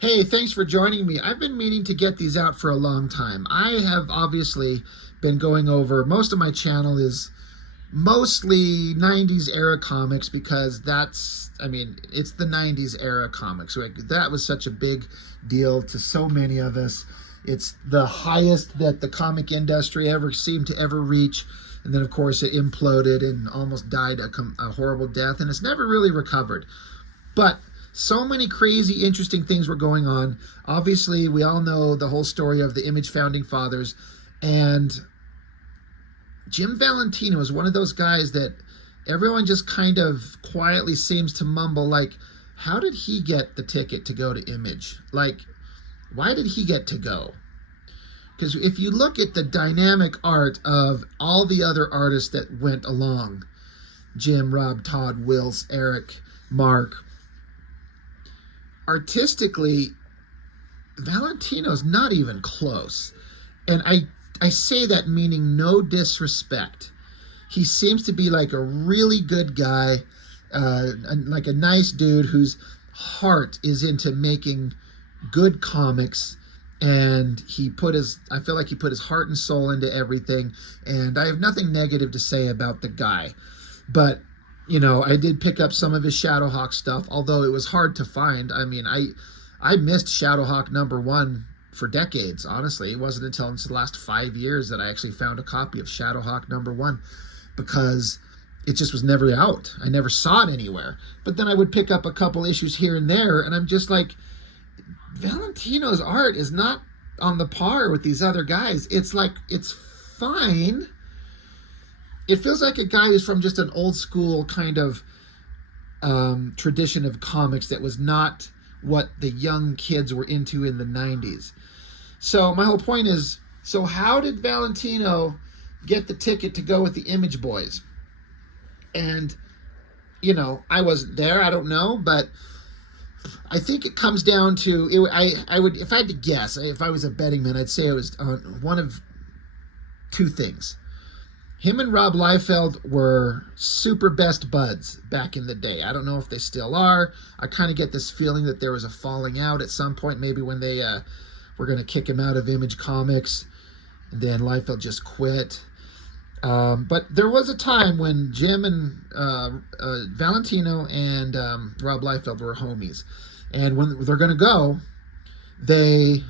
Hey, thanks for joining me. I've been meaning to get these out for a long time. I have obviously been going over, most of my channel is mostly 90s era comics because it's the 90s era comics. Right? That was such a big deal to so many of us. It's the highest that the comic industry ever seemed to ever reach. And then, of course, it imploded and almost died a horrible death, and it's never really recovered. But so many crazy, interesting things were going on. Obviously, we all know the whole story of the Image founding fathers. And Jim Valentino is one of those guys that everyone just kind of quietly seems to mumble, like, how did he get the ticket to go to Image? Like, why did he get to go? Because if you look at the dynamic art of all the other artists that went along, Jim, Rob, Todd, Wills, Eric, Mark, artistically, Valentino's not even close. And I say that meaning no disrespect. He seems to be like a really good guy, like a nice dude whose heart is into making good comics. And I feel like he put his heart and soul into everything. And I have nothing negative to say about the guy. But I did pick up some of his Shadowhawk stuff, although it was hard to find. I mean, I missed Shadowhawk #1 for decades, honestly. It wasn't until the last 5 years that I actually found a copy of Shadowhawk #1 because it just was never out. I never saw it anywhere. But then I would pick up a couple issues here and there, and I'm just like, Valentino's art is not on the par with these other guys. It's like, it's fine. It feels like a guy who's from just an old school kind of tradition of comics that was not what the young kids were into in the 90s. So my whole point is, so how did Valentino get the ticket to go with the Image Boys? And, I wasn't there. I don't know. But I think it comes down to, I would, if I had to guess, if I was a betting man, I'd say it was one of two things. Him and Rob Liefeld were super best buds back in the day. I don't know if they still are. I kind of get this feeling that there was a falling out at some point, maybe when they were going to kick him out of Image Comics, and then Liefeld just quit. But there was a time when Jim and Valentino and Rob Liefeld were homies. And when they're going to go, they,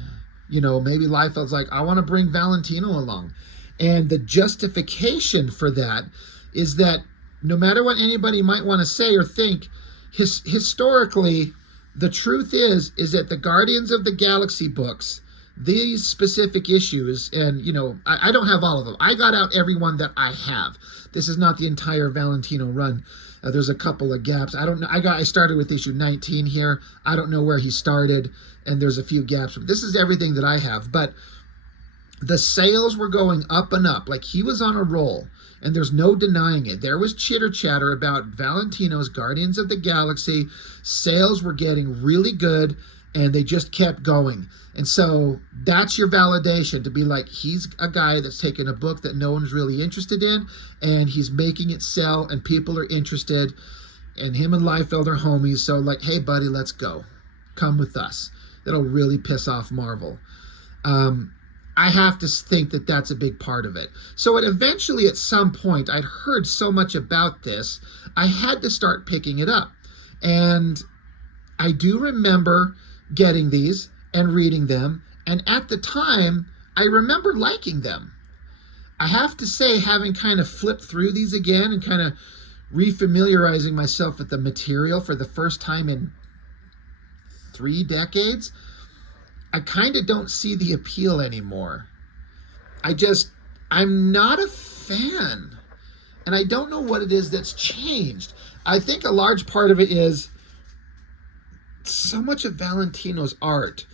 maybe Liefeld's like, I want to bring Valentino along. And the justification for that is that no matter what anybody might want to say or think, historically, the truth is that the Guardians of the Galaxy books, these specific issues, and, I don't have all of them. I got out every one that I have. This is not the entire Valentino run. There's a couple of gaps. I don't know. I started with issue 19 here. I don't know where he started, and there's a few gaps. This is everything that I have. But the sales were going up and up. Like, he was on a roll, and there's no denying it. There was chitter chatter about Valentino's Guardians of the Galaxy. Sales were getting really good, and they just kept going. And so that's your validation, to be like, he's a guy that's taken a book that no one's really interested in, and he's making it sell, and people are interested, and him and Liefeld are homies. So, like, hey, buddy, let's go. Come with us. That'll really piss off Marvel. I have to think that that's a big part of it. So eventually, at some point, I'd heard so much about this, I had to start picking it up. And I do remember getting these and reading them. And at the time, I remember liking them. I have to say, having kind of flipped through these again and kind of refamiliarizing myself with the material for the first time in 3 decades, I kind of don't see the appeal anymore. I'm not a fan. And I don't know what it is that's changed. I think a large part of it is so much of Valentino's art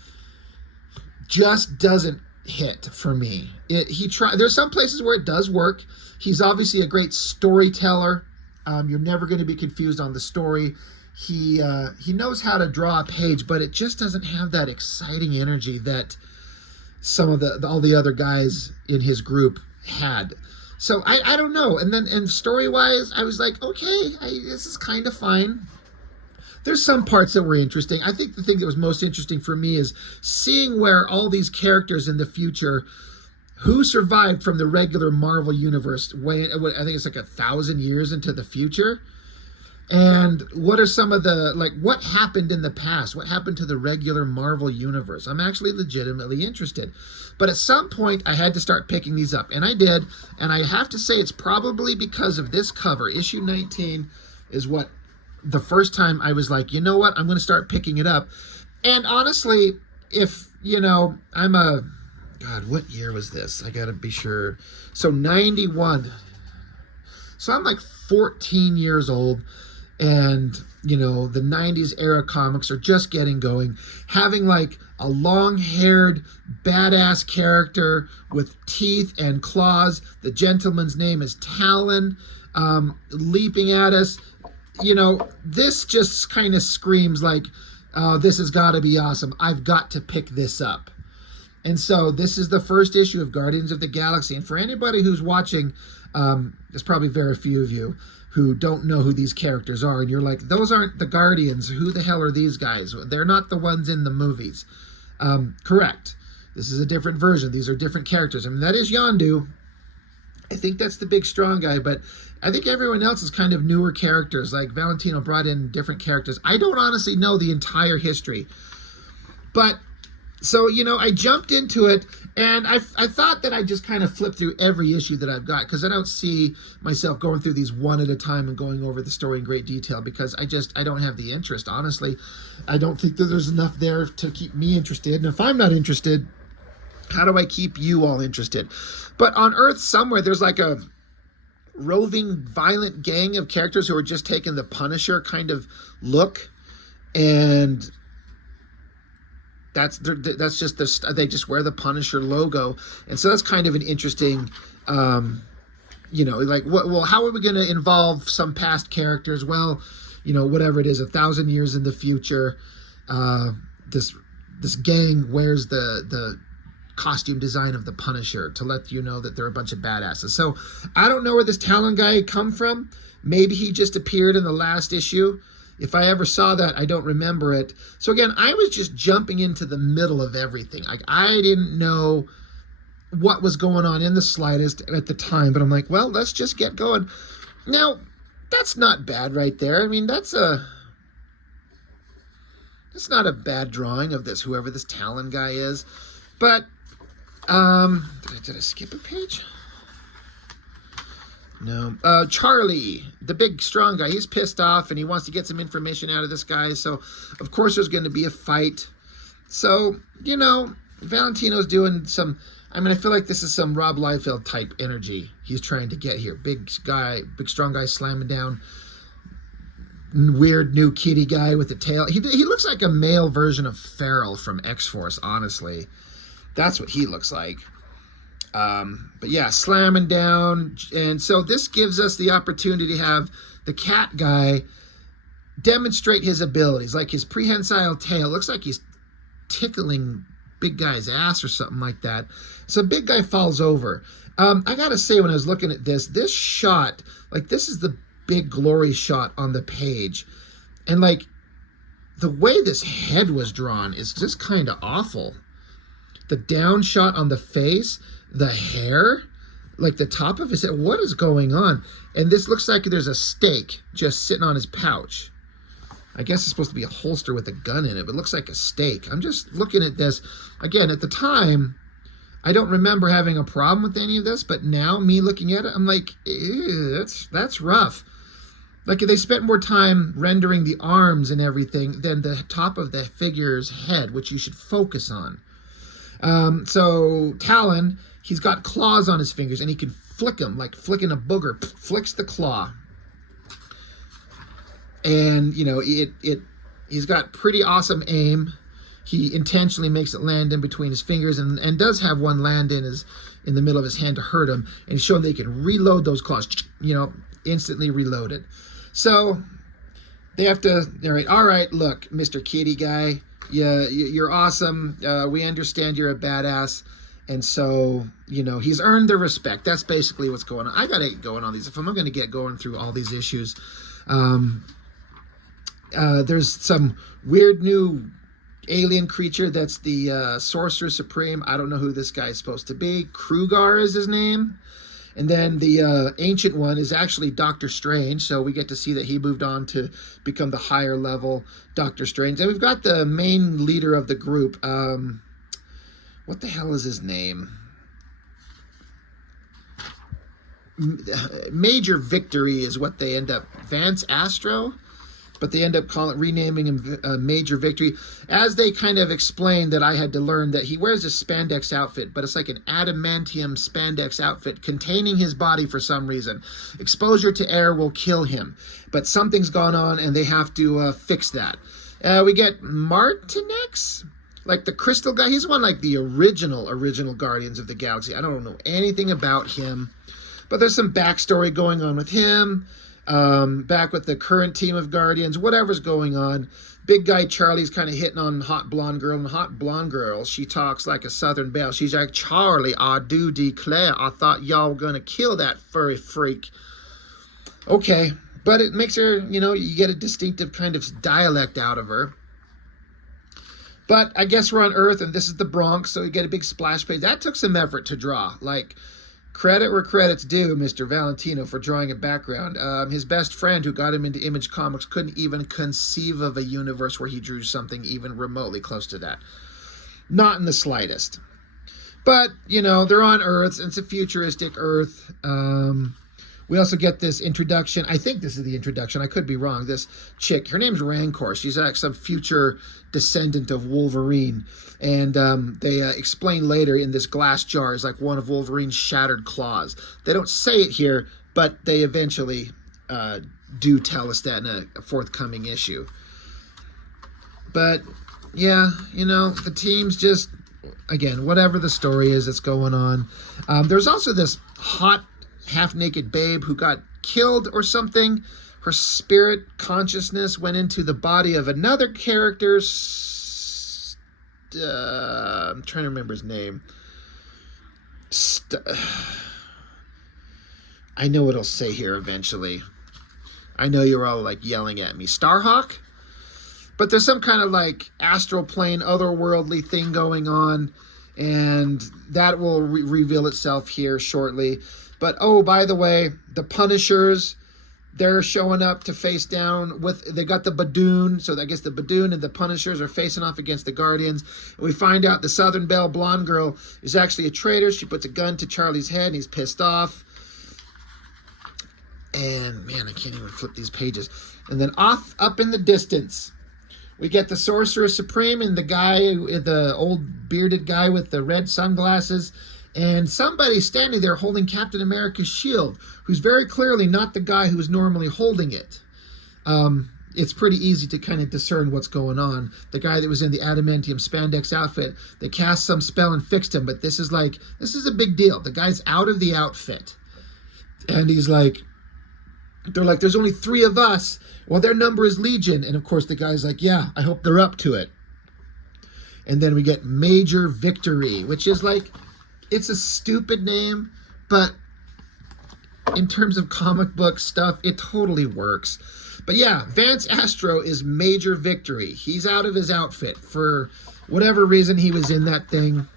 just doesn't hit for me. There's some places where it does work. He's obviously a great storyteller. You're never going to be confused on the story. He knows how to draw a page, but it just doesn't have that exciting energy that some of all the other guys in his group had. So I don't know. And story-wise, I was like, okay, this is kind of fine. there's some parts that were interesting. I think the thing that was most interesting for me is seeing where all these characters in the future who survived from the regular Marvel universe, I think it's like 1,000 years into the future. And what are some of the, like, what happened in the past? What happened to the regular Marvel universe? I'm actually legitimately interested. But at some point, I had to start picking these up. And I did. And I have to say it's probably because of this cover. Issue 19 is what the first time I was like, you know what? I'm going to start picking it up. And honestly, if, you know, God, what year was this? I got to be sure. So 91. So I'm like 14 years old. And, you know, the 90s era comics are just getting going. Having like a long-haired, badass character with teeth and claws. The gentleman's name is Talon, leaping at us. You know, this just kind of screams like, this has got to be awesome. I've got to pick this up. And so this is the first issue of Guardians of the Galaxy. And for anybody who's watching, there's probably very few of you who don't know who these characters are. And you're like, those aren't the Guardians. Who the hell are these guys? They're not the ones in the movies. Correct. This is a different version. These are different characters. I mean, that is Yondu. I think that's the big strong guy. But I think everyone else is kind of newer characters. Like Valentino brought in different characters. I don't honestly know the entire history. But so, you know, I jumped into it, and I thought that I'd just kind of flip through every issue that I've got, because I don't see myself going through these one at a time and going over the story in great detail, because I don't have the interest, honestly. I don't think that there's enough there to keep me interested, and if I'm not interested, how do I keep you all interested? But on Earth somewhere, there's like a roving, violent gang of characters who are just taking the Punisher kind of look, and that's just they just wear the Punisher logo, and so that's kind of an interesting, you know, like well, how are we going to involve some past characters? Well, you know, whatever it is, 1,000 years in the future, this gang wears the costume design of the Punisher to let you know that they're a bunch of badasses. So I don't know where this Talon guy come from. Maybe he just appeared in the last issue. If I ever saw that, I don't remember it. So again, I was just jumping into the middle of everything. Like, I didn't know what was going on in the slightest at the time, but I'm like, well, let's just get going. Now, that's not bad right there. I mean, that's not a bad drawing of this, whoever this Talon guy is. But, did I skip a page? No. Charlie, the big strong guy, he's pissed off and he wants to get some information out of this guy. So, of course, there's going to be a fight. So, you know, Valentino's doing some, I mean, I feel like this is some Rob Liefeld type energy he's trying to get here. Big guy, big strong guy slamming down. Weird new kitty guy with the tail. He looks like a male version of Farrell from X-Force, honestly. That's what he looks like. But yeah, slamming down. And so this gives us the opportunity to have the cat guy demonstrate his abilities. Like his prehensile tail looks like he's tickling big guy's ass or something like that. So big guy falls over. I gotta say, when I was looking at this shot, like, this is the big glory shot on the page. And like, the way this head was drawn is just kind of awful. The down shot on the face, the hair, like the top of his head, what is going on? And this looks like there's a steak just sitting on his pouch. I guess it's supposed to be a holster with a gun in it, but it looks like a steak. I'm just looking at this. Again, at the time, I don't remember having a problem with any of this, but now, me looking at it, I'm like, ew, that's rough. Like, they spent more time rendering the arms and everything than the top of the figure's head, which you should focus on. So Talon, he's got claws on his fingers, and he can flick them, like flicking a booger. Flicks the claw. And, you know, he's got pretty awesome aim. He intentionally makes it land in between his fingers, and does have one land in the middle of his hand to hurt him. And he's showing they can reload those claws, you know, instantly reload it. So they have to narrate, all right, look, Mr. Kitty guy, yeah, you're awesome. We understand you're a badass. And so, you know, he's earned their respect. That's basically what's going on. I got to get going on these. If I'm going to get going through all these issues, There's some weird new alien creature that's the Sorcerer Supreme. I don't know who this guy is supposed to be. Krugar is his name. And then the Ancient One is actually Doctor Strange, so we get to see that he moved on to become the higher level Doctor Strange. And we've got the main leader of the group. What the hell is his name? Major Victory is what they end up... Vance Astro? But they end up renaming him Major Victory. As they kind of explained that I had to learn that he wears a spandex outfit, but it's like an adamantium spandex outfit containing his body for some reason. Exposure to air will kill him. But something's gone on and they have to fix that. We get Martinex, like the crystal guy. He's one like the original Guardians of the Galaxy. I don't know anything about him. But there's some backstory going on with him. Back with the current team of Guardians, whatever's going on. Big guy Charlie's kind of hitting on hot blonde girl, and hot blonde girl, she talks like a Southern belle. She's like, Charlie, I do declare, I thought y'all were gonna kill that furry freak. Okay, but it makes her, you know, you get a distinctive kind of dialect out of her. But I guess we're on Earth, and this is the Bronx, so you get a big splash page. That took some effort to draw, like... Credit where credit's due, Mr. Valentino, for drawing a background. His best friend who got him into Image Comics couldn't even conceive of a universe where he drew something even remotely close to that. Not in the slightest. But, you know, they're on Earth. It's a futuristic Earth. We also get this introduction. I think this is the introduction. I could be wrong. This chick, her name's Rancor. She's like some future descendant of Wolverine. And they explain later in this glass jar is like one of Wolverine's shattered claws. They don't say it here, but they eventually do tell us that in a forthcoming issue. But, yeah, you know, the team's just, again, whatever the story is that's going on. There's also this hot, half-naked babe who got killed or something. Her spirit consciousness went into the body of another character. I'm trying to remember his name. I know what it'll say here eventually. I know you're all like yelling at me. Starhawk? But there's some kind of like astral plane, otherworldly thing going on. And that will reveal itself here shortly. But, oh, by the way, the Punishers, they're showing up to face down with, they got the Badoon, so I guess the Badoon and the Punishers are facing off against the Guardians. And we find out the Southern Belle blonde girl is actually a traitor. She puts a gun to Charlie's head and he's pissed off. And, man, I can't even flip these pages. And then off up in the distance, we get the Sorcerer Supreme and the guy, the old bearded guy with the red sunglasses. And somebody standing there holding Captain America's shield, who's very clearly not the guy who's normally holding it. It's pretty easy to kind of discern what's going on. The guy that was in the adamantium spandex outfit, they cast some spell and fixed him, but this is a big deal. The guy's out of the outfit. And he's like, they're like, there's only 3 of us. Well, their number is Legion. And of course the guy's like, yeah, I hope they're up to it. And then we get Major Victory, which is like, it's a stupid name, but in terms of comic book stuff, it totally works. But yeah, Vance Astro is Major Victory. He's out of his outfit. For whatever reason, he was in that thing.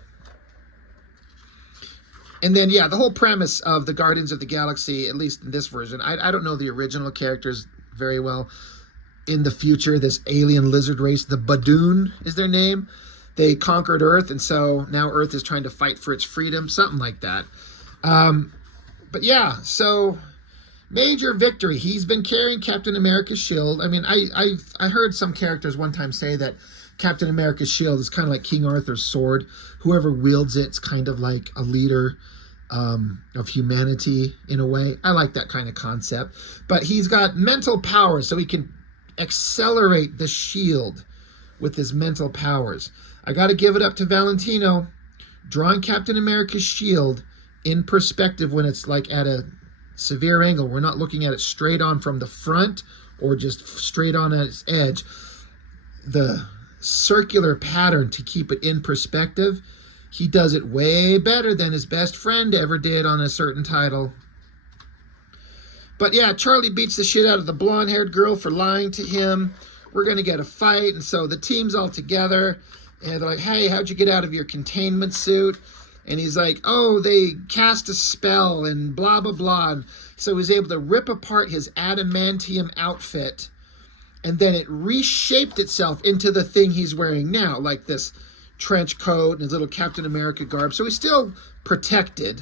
And then, yeah, the whole premise of the Guardians of the Galaxy, at least in this version, I don't know the original characters very well. In the future, this alien lizard race, the Badoon is their name. They conquered Earth, and so now Earth is trying to fight for its freedom, something like that. But yeah, so Major Victory. He's been carrying Captain America's shield. I mean, I heard some characters one time say that Captain America's shield is kind of like King Arthur's sword. Whoever wields it's kind of like a leader of humanity in a way. I like that kind of concept. But he's got mental powers, so he can accelerate the shield with his mental powers. I got to give it up to Valentino, drawing Captain America's shield in perspective when it's like at a severe angle. We're not looking at it straight on from the front or just straight on at its edge. The circular pattern to keep it in perspective, he does it way better than his best friend ever did on a certain title. But yeah, Charlie beats the shit out of the blonde-haired girl for lying to him. we're going to get a fight. And so the team's all together, and they're like, hey, how'd you get out of your containment suit? And he's like, oh, they cast a spell and blah, blah, blah. And so he's able to rip apart his adamantium outfit, and then it reshaped itself into the thing he's wearing now, like this trench coat and his little Captain America garb. So he's still protected.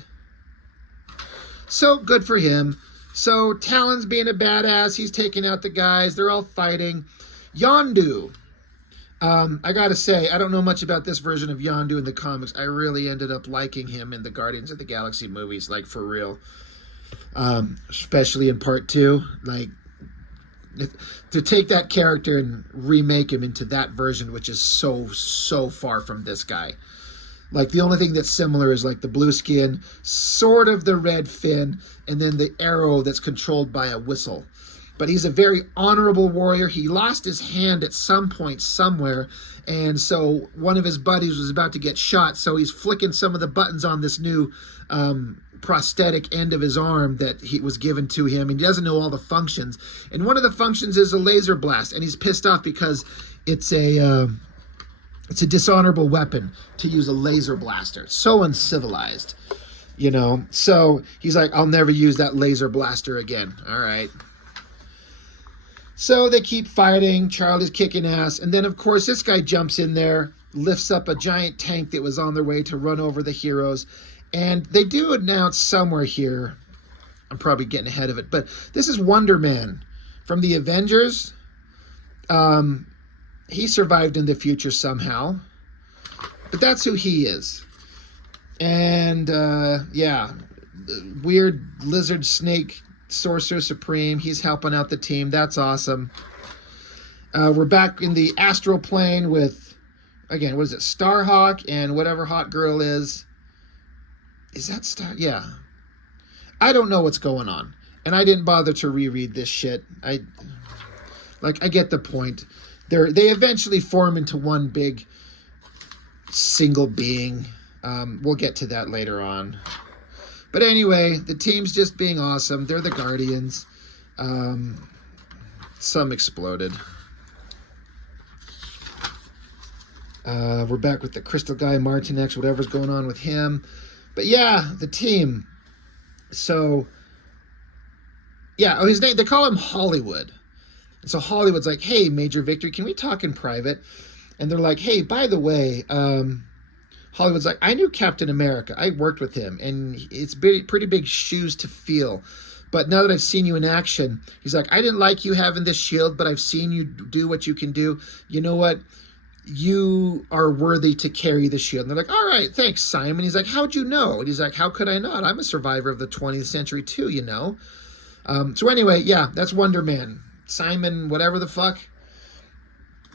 So good for him. So Talon's being a badass. He's taking out the guys. They're all fighting. Yondu. I gotta say, I don't know much about this version of Yondu in the comics. I really ended up liking him in the Guardians of the Galaxy movies, like for real. Especially in part 2. Like, to take that character and remake him into that version, which is so far from this guy. Like, the only thing that's similar is like the blue skin, sort of the red fin, and then the arrow that's controlled by a whistle. But he's a very honorable warrior. He lost his hand at some point somewhere, and so one of his buddies was about to get shot, so he's flicking some of the buttons on this new prosthetic end of his arm that he was given to him, and he doesn't know all the functions. And one of the functions is a laser blast, and he's pissed off because it's a dishonorable weapon to use a laser blaster. It's so uncivilized, you know. So he's like, I'll never use that laser blaster again. All right. So they keep fighting. Charlie's kicking ass. And then, of course, this guy jumps in there, lifts up a giant tank that was on their way to run over the heroes. And they do announce somewhere here, I'm probably getting ahead of it, but this is Wonder Man from the Avengers. He survived in the future somehow, but that's who he is. And yeah, weird lizard snake sorcerer supreme. He's helping out the team. That's awesome. We're back in the astral plane with, again, what is it, Starhawk and whatever hot girl is. Is that Star? Yeah. I don't know what's going on, and I didn't bother to reread this shit. I get the point. They eventually form into one big single being. We'll get to that later on. But anyway, the team's just being awesome. They're the Guardians. Some exploded. We're back with the Crystal Guy, Martinex, whatever's going on with him. But yeah, the team. So, yeah, his name, they call him Hollywood. And so Hollywood's like, hey, Major Victory, can we talk in private? And they're like, hey, by the way, Hollywood's like, I knew Captain America. I worked with him, and it's pretty big shoes to fill. But now that I've seen you in action, he's like, I didn't like you having this shield, but I've seen you do what you can do. You know what? You are worthy to carry the shield. And they're like, all right, thanks, Simon. He's like, how'd you know? And he's like, how could I not? I'm a survivor of the 20th century too, you know? So anyway, yeah, that's Wonder Man. Simon, whatever the fuck.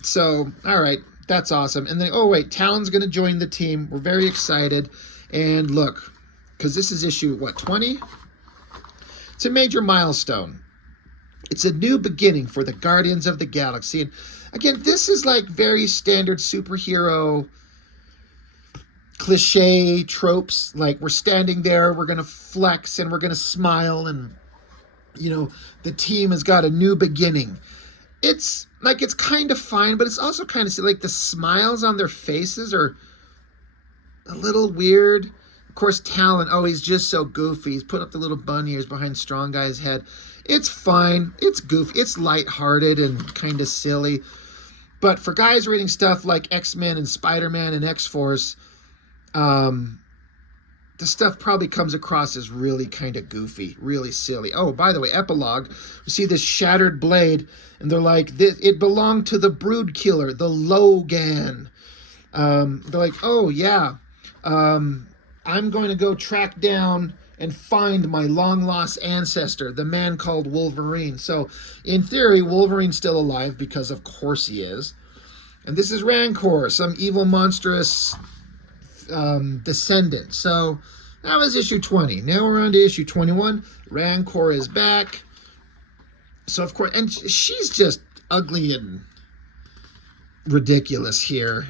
So, all right, that's awesome. And then, oh wait, Talon's going to join the team. We're very excited. And look, because this is issue, what, 20? It's a major milestone. It's a new beginning for the Guardians of the Galaxy. And again, this is like very standard superhero cliche tropes. Like, we're standing there, we're going to flex, and we're going to smile, and, you know, the team has got a new beginning. It's like, it's kind of fine, but it's also kind of like the smiles on their faces are a little weird. Of course, Talon, oh, he's just so goofy. He's putting up the little bunny ears behind Strong Guy's head. It's fine. It's goofy. It's lighthearted and kind of silly. But for guys reading stuff like X-Men and Spider-Man and X-Force, the stuff probably comes across as really kind of goofy, really silly. Oh, by the way, epilogue, we see this shattered blade, and they're like, it belonged to the Brood Killer, the Logan. They're like, oh, yeah, I'm going to go track down and find my long-lost ancestor, the man called Wolverine. So, in theory, Wolverine's still alive, because of course he is. And this is Rancor, some evil, monstrous descendant. So, that was issue 20. Now we're on to issue 21. Rancor is back. So, of course, and she's just ugly and ridiculous here.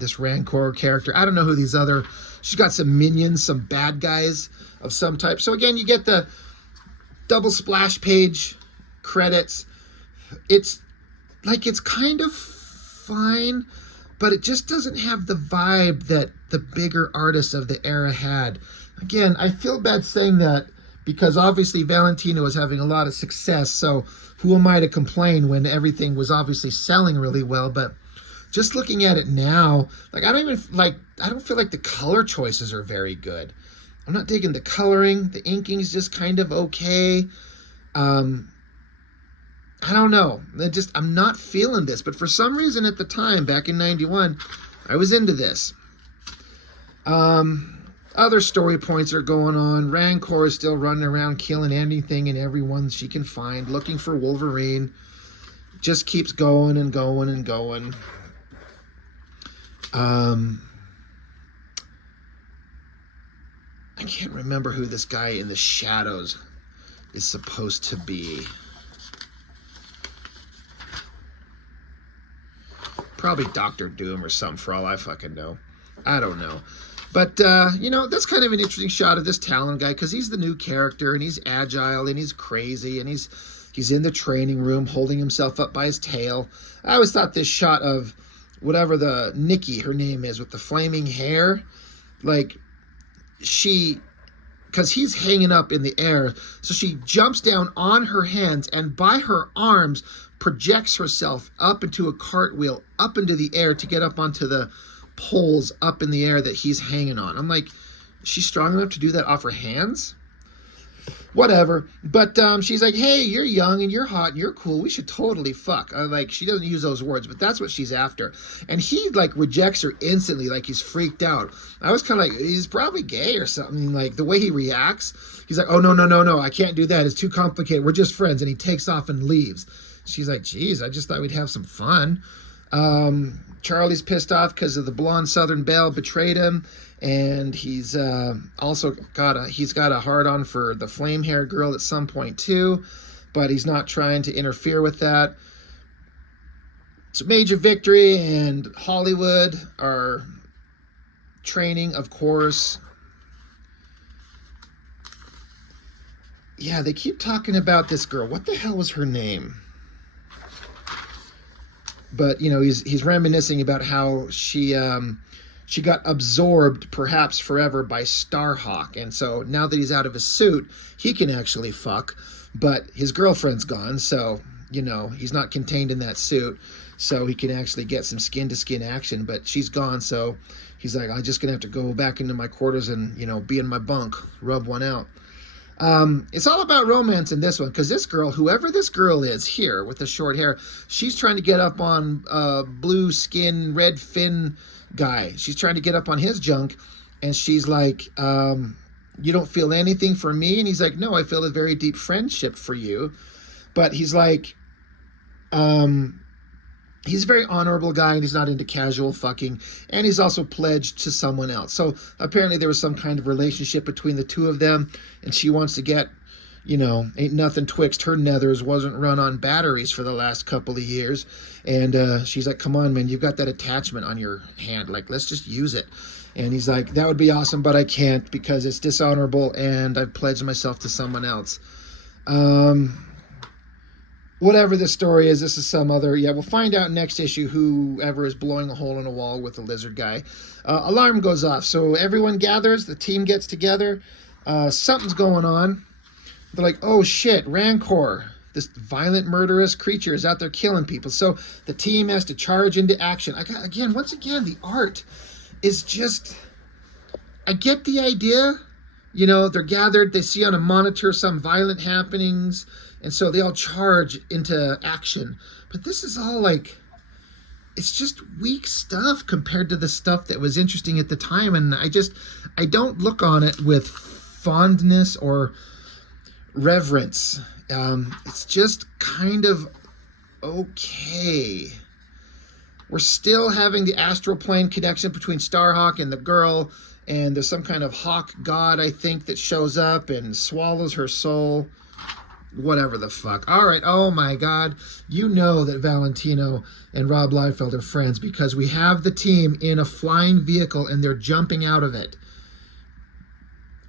This Rancor character. I don't know who these other... She's got some minions, some bad guys of some type. So again, you get the double splash page credits. It's like, it's kind of fine, but it just doesn't have the vibe that the bigger artists of the era had. Again, I feel bad saying that because obviously Valentino was having a lot of success, so who am I to complain when everything was obviously selling really well? But just looking at it now, like, I don't feel like the color choices are very good. I'm not digging the coloring. The inking's just kind of okay. I don't know. I'm not feeling this. But for some reason at the time, back in 91, I was into this. Other story points are going on. Rancor is still running around killing anything and everyone she can find, looking for Wolverine. Just keeps going and going and going. I can't remember who this guy in the shadows is supposed to be. Probably Doctor Doom or something for all I fucking know. I don't know. But, you know, that's kind of an interesting shot of this Talon guy because he's the new character and he's agile and he's crazy and he's in the training room holding himself up by his tail. I always thought this shot of whatever the Nikki, her name is, with the flaming hair, like because he's hanging up in the air, so she jumps down on her hands and by her arms projects herself up into a cartwheel, up into the air to get up onto the poles up in the air that he's hanging on. I'm like, she's strong enough to do that off her hands? Whatever. But she's like, hey, you're young and you're hot and you're cool. We should totally fuck. Like, she doesn't use those words, but that's what she's after. And he, like, rejects her instantly, like he's freaked out. I was kind of like, he's probably gay or something. Like, the way he reacts, he's like, oh, no, I can't do that. It's too complicated. We're just friends. And he takes off and leaves. She's like, geez, I just thought we'd have some fun. Charlie's pissed off because of the blonde Southern belle betrayed him, and he's also got a hard-on for the flame hair girl at some point too, but he's not trying to interfere with that. It's a major victory, and Hollywood are training, of course. Yeah, they keep talking about this girl. What the hell was her name? But, you know, he's reminiscing about how she got absorbed, perhaps forever, by Starhawk. And so now that he's out of his suit, he can actually fuck. But his girlfriend's gone, so, you know, he's not contained in that suit. So he can actually get some skin-to-skin action. But she's gone, so he's like, I'm just going to have to go back into my quarters and, you know, be in my bunk, rub one out. It's all about romance in this one, because this girl, whoever this girl is here with the short hair, she's trying to get up on blue skin, red fin guy. She's trying to get up on his junk, and she's like, you don't feel anything for me? And he's like, no, I feel a very deep friendship for you. But he's like, he's a very honorable guy, and he's not into casual fucking, and he's also pledged to someone else. So apparently there was some kind of relationship between the two of them, and she wants to get, you know, ain't nothing twixt her nethers, wasn't run on batteries for the last couple of years. And she's like, come on, man, you've got that attachment on your hand. Like, let's just use it. And he's like, that would be awesome, but I can't because it's dishonorable, and I've pledged myself to someone else. Whatever the story is, this is some other... Yeah, we'll find out next issue whoever is blowing a hole in a wall with the lizard guy. Alarm goes off, so everyone gathers, the team gets together. Something's going on. They're like, oh shit, Rancor, this violent, murderous creature is out there killing people. So the team has to charge into action. Once again, the art is just... I get the idea. You know, they're gathered, they see on a monitor some violent happenings, and so they all charge into action. But this is all like, it's just weak stuff compared to the stuff that was interesting at the time. And I don't look on it with fondness or reverence. It's just kind of okay. We're still having the astral plane connection between Starhawk and the girl. And there's some kind of hawk god, I think, that shows up and swallows her soul. Whatever the fuck. All right. Oh, my God. You know that Valentino and Rob Liefeld are friends because we have the team in a flying vehicle and they're jumping out of it.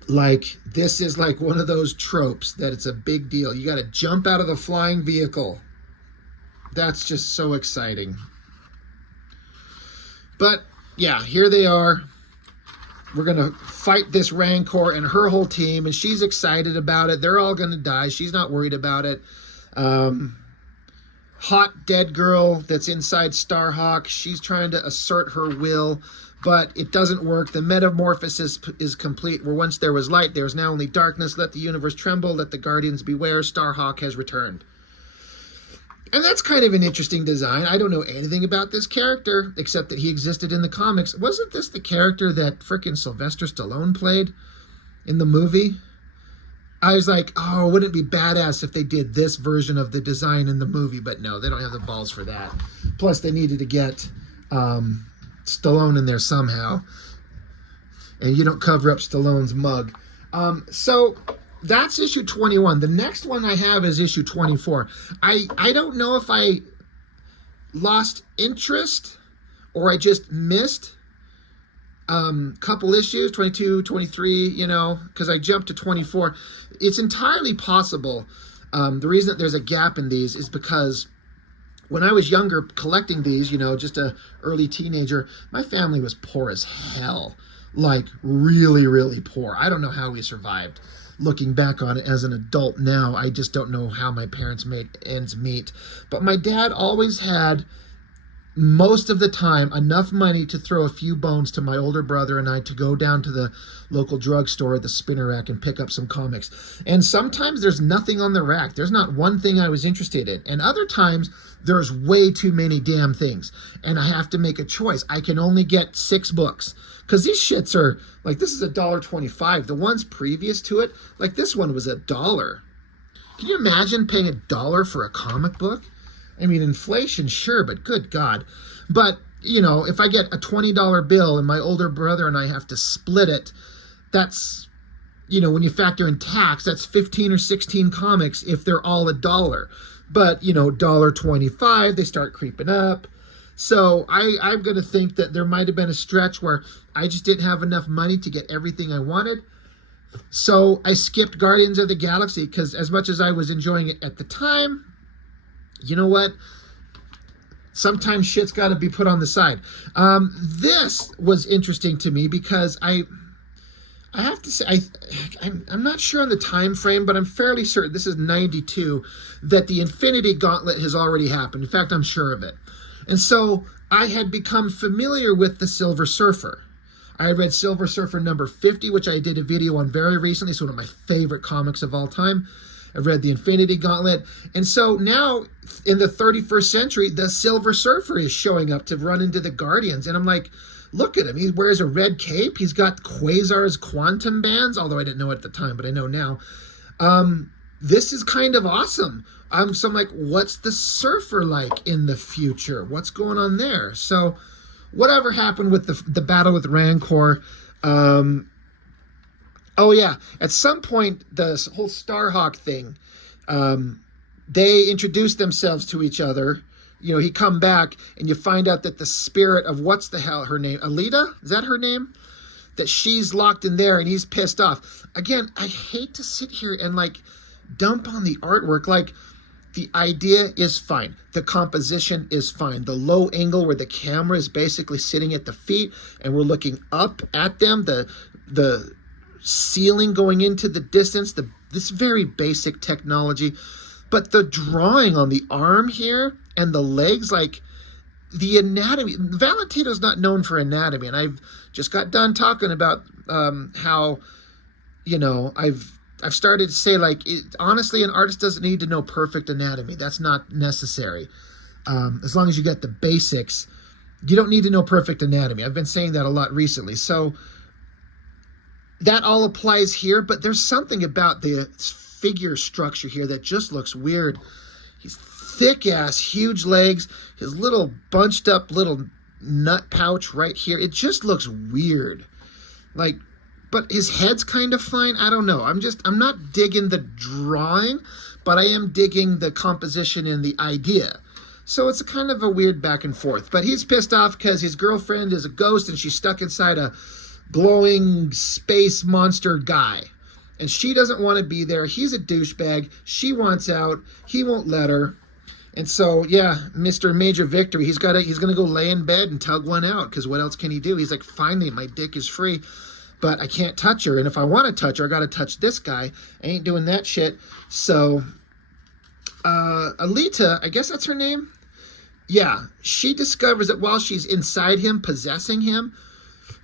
Like, this is like one of those tropes that it's a big deal. You got to jump out of the flying vehicle. That's just so exciting. But yeah, here they are. We're going to fight this Rancor and her whole team, and she's excited about it. They're all going to die. She's not worried about it. Hot dead girl that's inside Starhawk, she's trying to assert her will, but it doesn't work. The metamorphosis is complete. Where once there was light, there is now only darkness. Let the universe tremble. Let the guardians beware. Starhawk has returned. And that's kind of an interesting design. I don't know anything about this character, except that he existed in the comics. Wasn't this the character that frickin' Sylvester Stallone played in the movie? I was like, oh, wouldn't it be badass if they did this version of the design in the movie? But no, they don't have the balls for that. Plus, they needed to get Stallone in there somehow. And you don't cover up Stallone's mug. So that's issue 21. The next one I have is issue 24. I don't know if I lost interest or I just missed couple issues, 22, 23, you know, because I jumped to 24. It's entirely possible. The reason that there's a gap in these is because when I was younger collecting these, you know, just a early teenager, my family was poor as hell. Like really, really poor. I don't know how we survived. Looking back on it as an adult now, I just don't know how my parents made ends meet. But my dad always had, most of the time, enough money to throw a few bones to my older brother and I to go down to the local drugstore, the spinner rack, and pick up some comics. And sometimes there's nothing on the rack. There's not one thing I was interested in. And other times, there's way too many damn things. And I have to make a choice. I can only get 6 books. Because these shits are, like, this is $1.25. The ones previous to it, like this one was $1. Can you imagine paying $1 for a comic book? I mean, inflation, sure, but good God. But, you know, if I get a $20 bill and my older brother and I have to split it, that's, you know, when you factor in tax, that's 15 or 16 comics if they're all $1. But, you know, $1.25, they start creeping up. So I'm going to think that there might have been a stretch where I just didn't have enough money to get everything I wanted. So I skipped Guardians of the Galaxy because as much as I was enjoying it at the time, you know what? Sometimes shit's got to be put on the side. This was interesting to me because I have to say, I'm not sure on the time frame, but I'm fairly certain, this is 92, that the Infinity Gauntlet has already happened. In fact, I'm sure of it. And so I had become familiar with the Silver Surfer. I read Silver Surfer number 50, which I did a video on very recently. It's one of my favorite comics of all time. I've read the Infinity Gauntlet. And so now, in the 31st century, the Silver Surfer is showing up to run into the Guardians. And I'm like, look at him. He wears a red cape. He's got Quasar's quantum bands, although I didn't know at the time, but I know now. This is kind of awesome. So I'm like, what's the Surfer like in the future? What's going on there? So whatever happened with the battle with Rancor. Oh, yeah. At some point, the whole Starhawk thing, they introduced themselves to each other. You know, he come back, and you find out that the spirit of what's the hell her name? Alita? Is that her name? That she's locked in there, and he's pissed off. Again, I hate to sit here and, like, dump on the artwork. Like, the idea is fine. The composition is fine. The low angle where the camera is basically sitting at the feet, and we're looking up at them. The ceiling going into the distance. This very basic technology. But the drawing on the arm here and the legs, like the anatomy. Valentino's not known for anatomy, and I've just got done talking about how, you know, I've started to say, like, honestly, an artist doesn't need to know perfect anatomy. That's not necessary. As long as you get the basics, you don't need to know perfect anatomy. I've been saying that a lot recently. So that all applies here, but there's something about the figure structure here that just looks weird. He's thick-ass, huge legs, his little bunched up little nut pouch right here. It just looks weird. Like, but his head's kind of fine. I don't know. I'm not digging the drawing, but I am digging the composition and the idea. So it's a kind of a weird back and forth. But he's pissed off because his girlfriend is a ghost and she's stuck inside a glowing space monster guy. And she doesn't want to be there. He's a douchebag. She wants out. He won't let her. And so, yeah, Mr. Major Victory, he's gonna go lay in bed and tug one out, because what else can he do? He's like, finally, my dick is free, but I can't touch her. And if I want to touch her, I gotta touch this guy. I ain't doing that shit. So, Alita, I guess that's her name. Yeah, she discovers that while she's inside him, possessing him,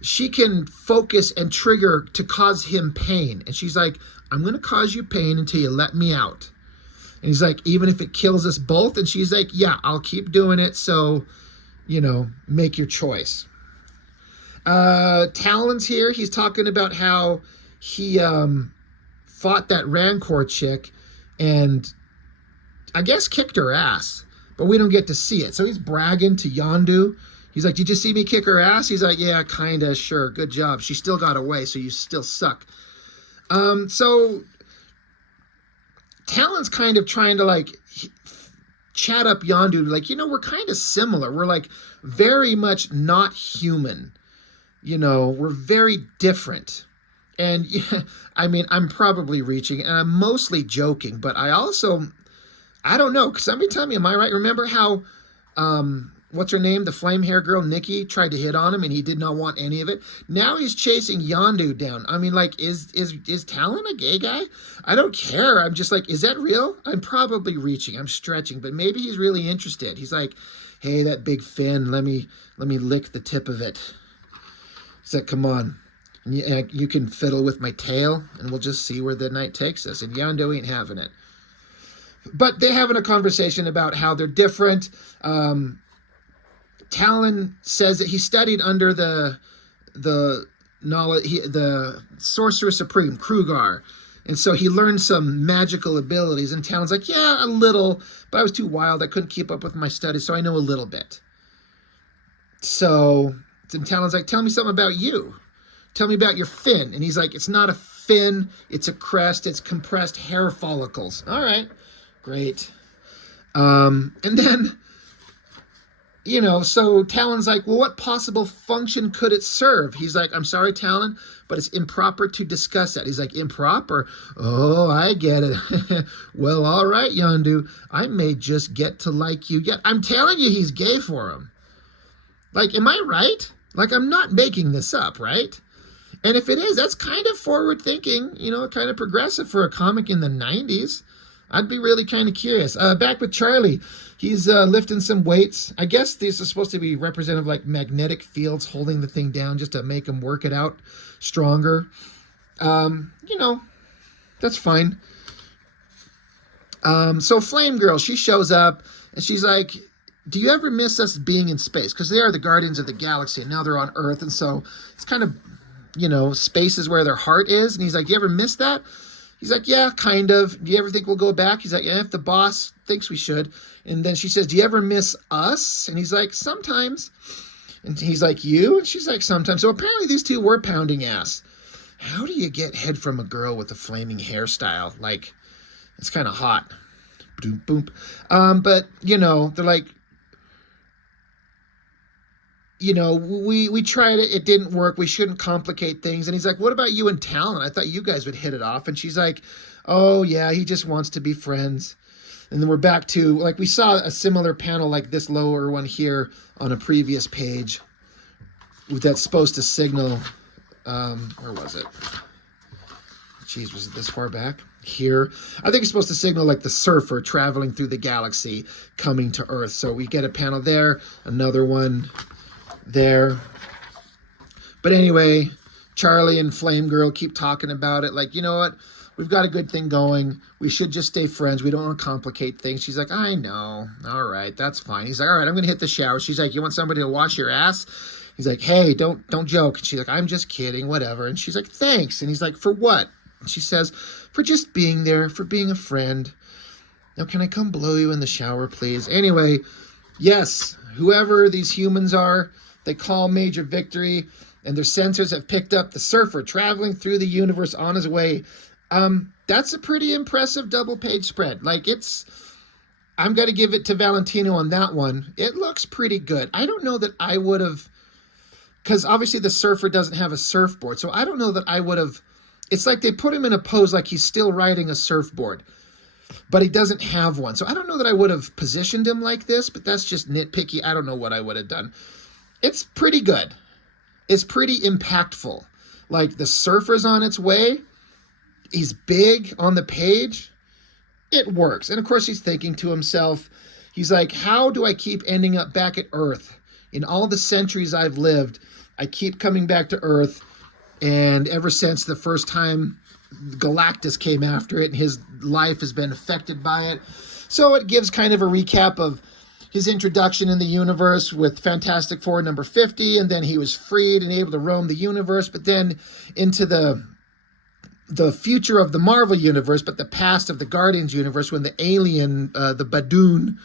she can focus and trigger to cause him pain. And she's like, I'm gonna cause you pain until you let me out. And he's like, even if it kills us both? And she's like, yeah, I'll keep doing it. So, make your choice. Talon's here. He's talking about how he fought that Rancor chick and I guess kicked her ass. But we don't get to see it. So he's bragging to Yondu. He's like, did you see me kick her ass? He's like, yeah, kinda, sure. Good job. She still got away, so you still suck. So Talon's kind of trying to like chat up Yondu, like, we're kind of similar. We're like very much not human. We're very different. And yeah, I mean, I'm probably reaching, and I'm mostly joking, but I don't know, because somebody tell me, am I right? Remember how, what's her name? The flame hair girl, Nikki, tried to hit on him and he did not want any of it. Now he's chasing Yondu down. I mean, like, is Talon a gay guy? I don't care. I'm just like, is that real? I'm probably reaching. I'm stretching, but maybe he's really interested. He's like, hey, that big fin, let me lick the tip of it. He's like, come on. You can fiddle with my tail and we'll just see where the night takes us. And Yondu ain't having it. But they're having a conversation about how they're different. Talon says that he studied under the Sorcerer Supreme, Krugar. And so he learned some magical abilities. And Talon's like, yeah, a little, but I was too wild. I couldn't keep up with my studies, so I know a little bit. So then Talon's like, tell me something about you. Tell me about your fin. And he's like, it's not a fin, it's a crest, it's compressed hair follicles. All right, great. And then, so Talon's like, well, what possible function could it serve? He's like, I'm sorry, Talon, but it's improper to discuss that. He's like, improper? Oh, I get it. Well, all right, Yondu, I may just get to like you yet. I'm telling you, he's gay for him. Like, am I right? Like, I'm not making this up, right? And if it is, that's kind of forward thinking, kind of progressive for a comic in the 90s. I'd be really kind of curious. Back with Charlie. He's lifting some weights. I guess these are supposed to be representative like magnetic fields holding the thing down just to make him work it out stronger. That's fine. So Flame Girl, she shows up and she's like, do you ever miss us being in space? Because they are the Guardians of the Galaxy and now they're on Earth. And so it's kind of, space is where their heart is. And he's like, you ever miss that? He's like, yeah, kind of. Do you ever think we'll go back? He's like, yeah, if the boss thinks we should. And then she says, do you ever miss us? And he's like, sometimes. And he's like, you? And she's like, sometimes. So apparently these two were pounding ass. How do you get head from a girl with a flaming hairstyle? Like, it's kind of hot. Boom, boom. But, they're like, we tried it. It didn't work. We shouldn't complicate things. And he's like, what about you and Talon? I thought you guys would hit it off. And she's like, oh, yeah, he just wants to be friends. And then we're back to, like, we saw a similar panel like this lower one here on a previous page that's supposed to signal, where was it? Jeez, was it this far back? Here. I think it's supposed to signal like the surfer traveling through the galaxy coming to Earth. So we get a panel there, another one there. But anyway, Charlie and Flame Girl keep talking about it. Like, you know what? We've got a good thing going. We should just stay friends. We don't want to complicate things. She's like, I know. All right, that's fine. He's like, all right, I'm going to hit the shower. She's like, you want somebody to wash your ass? He's like, hey, don't joke. And she's like, I'm just kidding, whatever. And she's like, thanks. And he's like, for what? And she says, for just being there, for being a friend. Now, can I come blow you in the shower, please? Anyway, yes, whoever these humans are, they call Major Victory, and their sensors have picked up the surfer traveling through the universe on his way. That's a pretty impressive double-page spread. Like, I'm going to give it to Valentino on that one. It looks pretty good. I don't know that I would have, because obviously the surfer doesn't have a surfboard, so I don't know that I would have, it's like they put him in a pose like he's still riding a surfboard. but he doesn't have one. So I don't know that I would have positioned him like this, but that's just nitpicky. I don't know what I would have done. It's pretty good. It's pretty impactful. Like, the Surfer's on its way. He's big on the page. It works. And of course, he's thinking to himself, he's like, how do I keep ending up back at Earth? In all the centuries I've lived, I keep coming back to Earth. And ever since the first time Galactus came after it, his life has been affected by it. So it gives kind of a recap of his introduction in the universe with Fantastic Four number 50, and then he was freed and able to roam the universe, but then into the future of the Marvel universe, but the past of the Guardians universe, when the alien, the Badoon,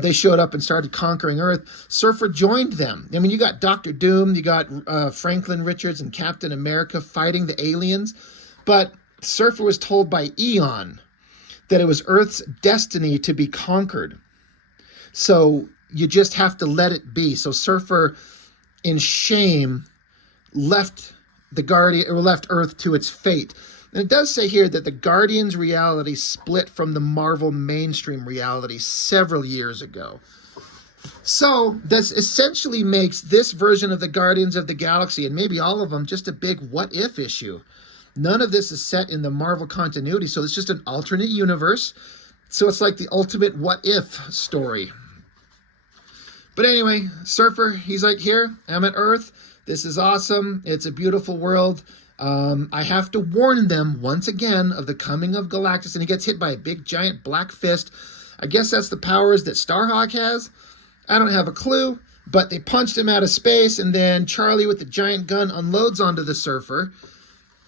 they showed up and started conquering Earth. Surfer joined them. I mean, you got Doctor Doom, you got Franklin Richards and Captain America fighting the aliens, but Surfer was told by Eon that it was Earth's destiny to be conquered. So you just have to let it be. So Surfer, in shame, left Earth to its fate. And it does say here that the Guardians reality split from the Marvel mainstream reality several years ago. So this essentially makes this version of the Guardians of the Galaxy, and maybe all of them, just a big what-if issue. None of this is set in the Marvel continuity, so it's just an alternate universe. So it's like the ultimate what-if story. But anyway, Surfer, he's like, here, I'm at Earth. This is awesome. It's a beautiful world. I have to warn them once again of the coming of Galactus. And he gets hit by a big, giant black fist. I guess that's the powers that Starhawk has. I don't have a clue. But they punched him out of space. And then Charlie with the giant gun unloads onto the Surfer.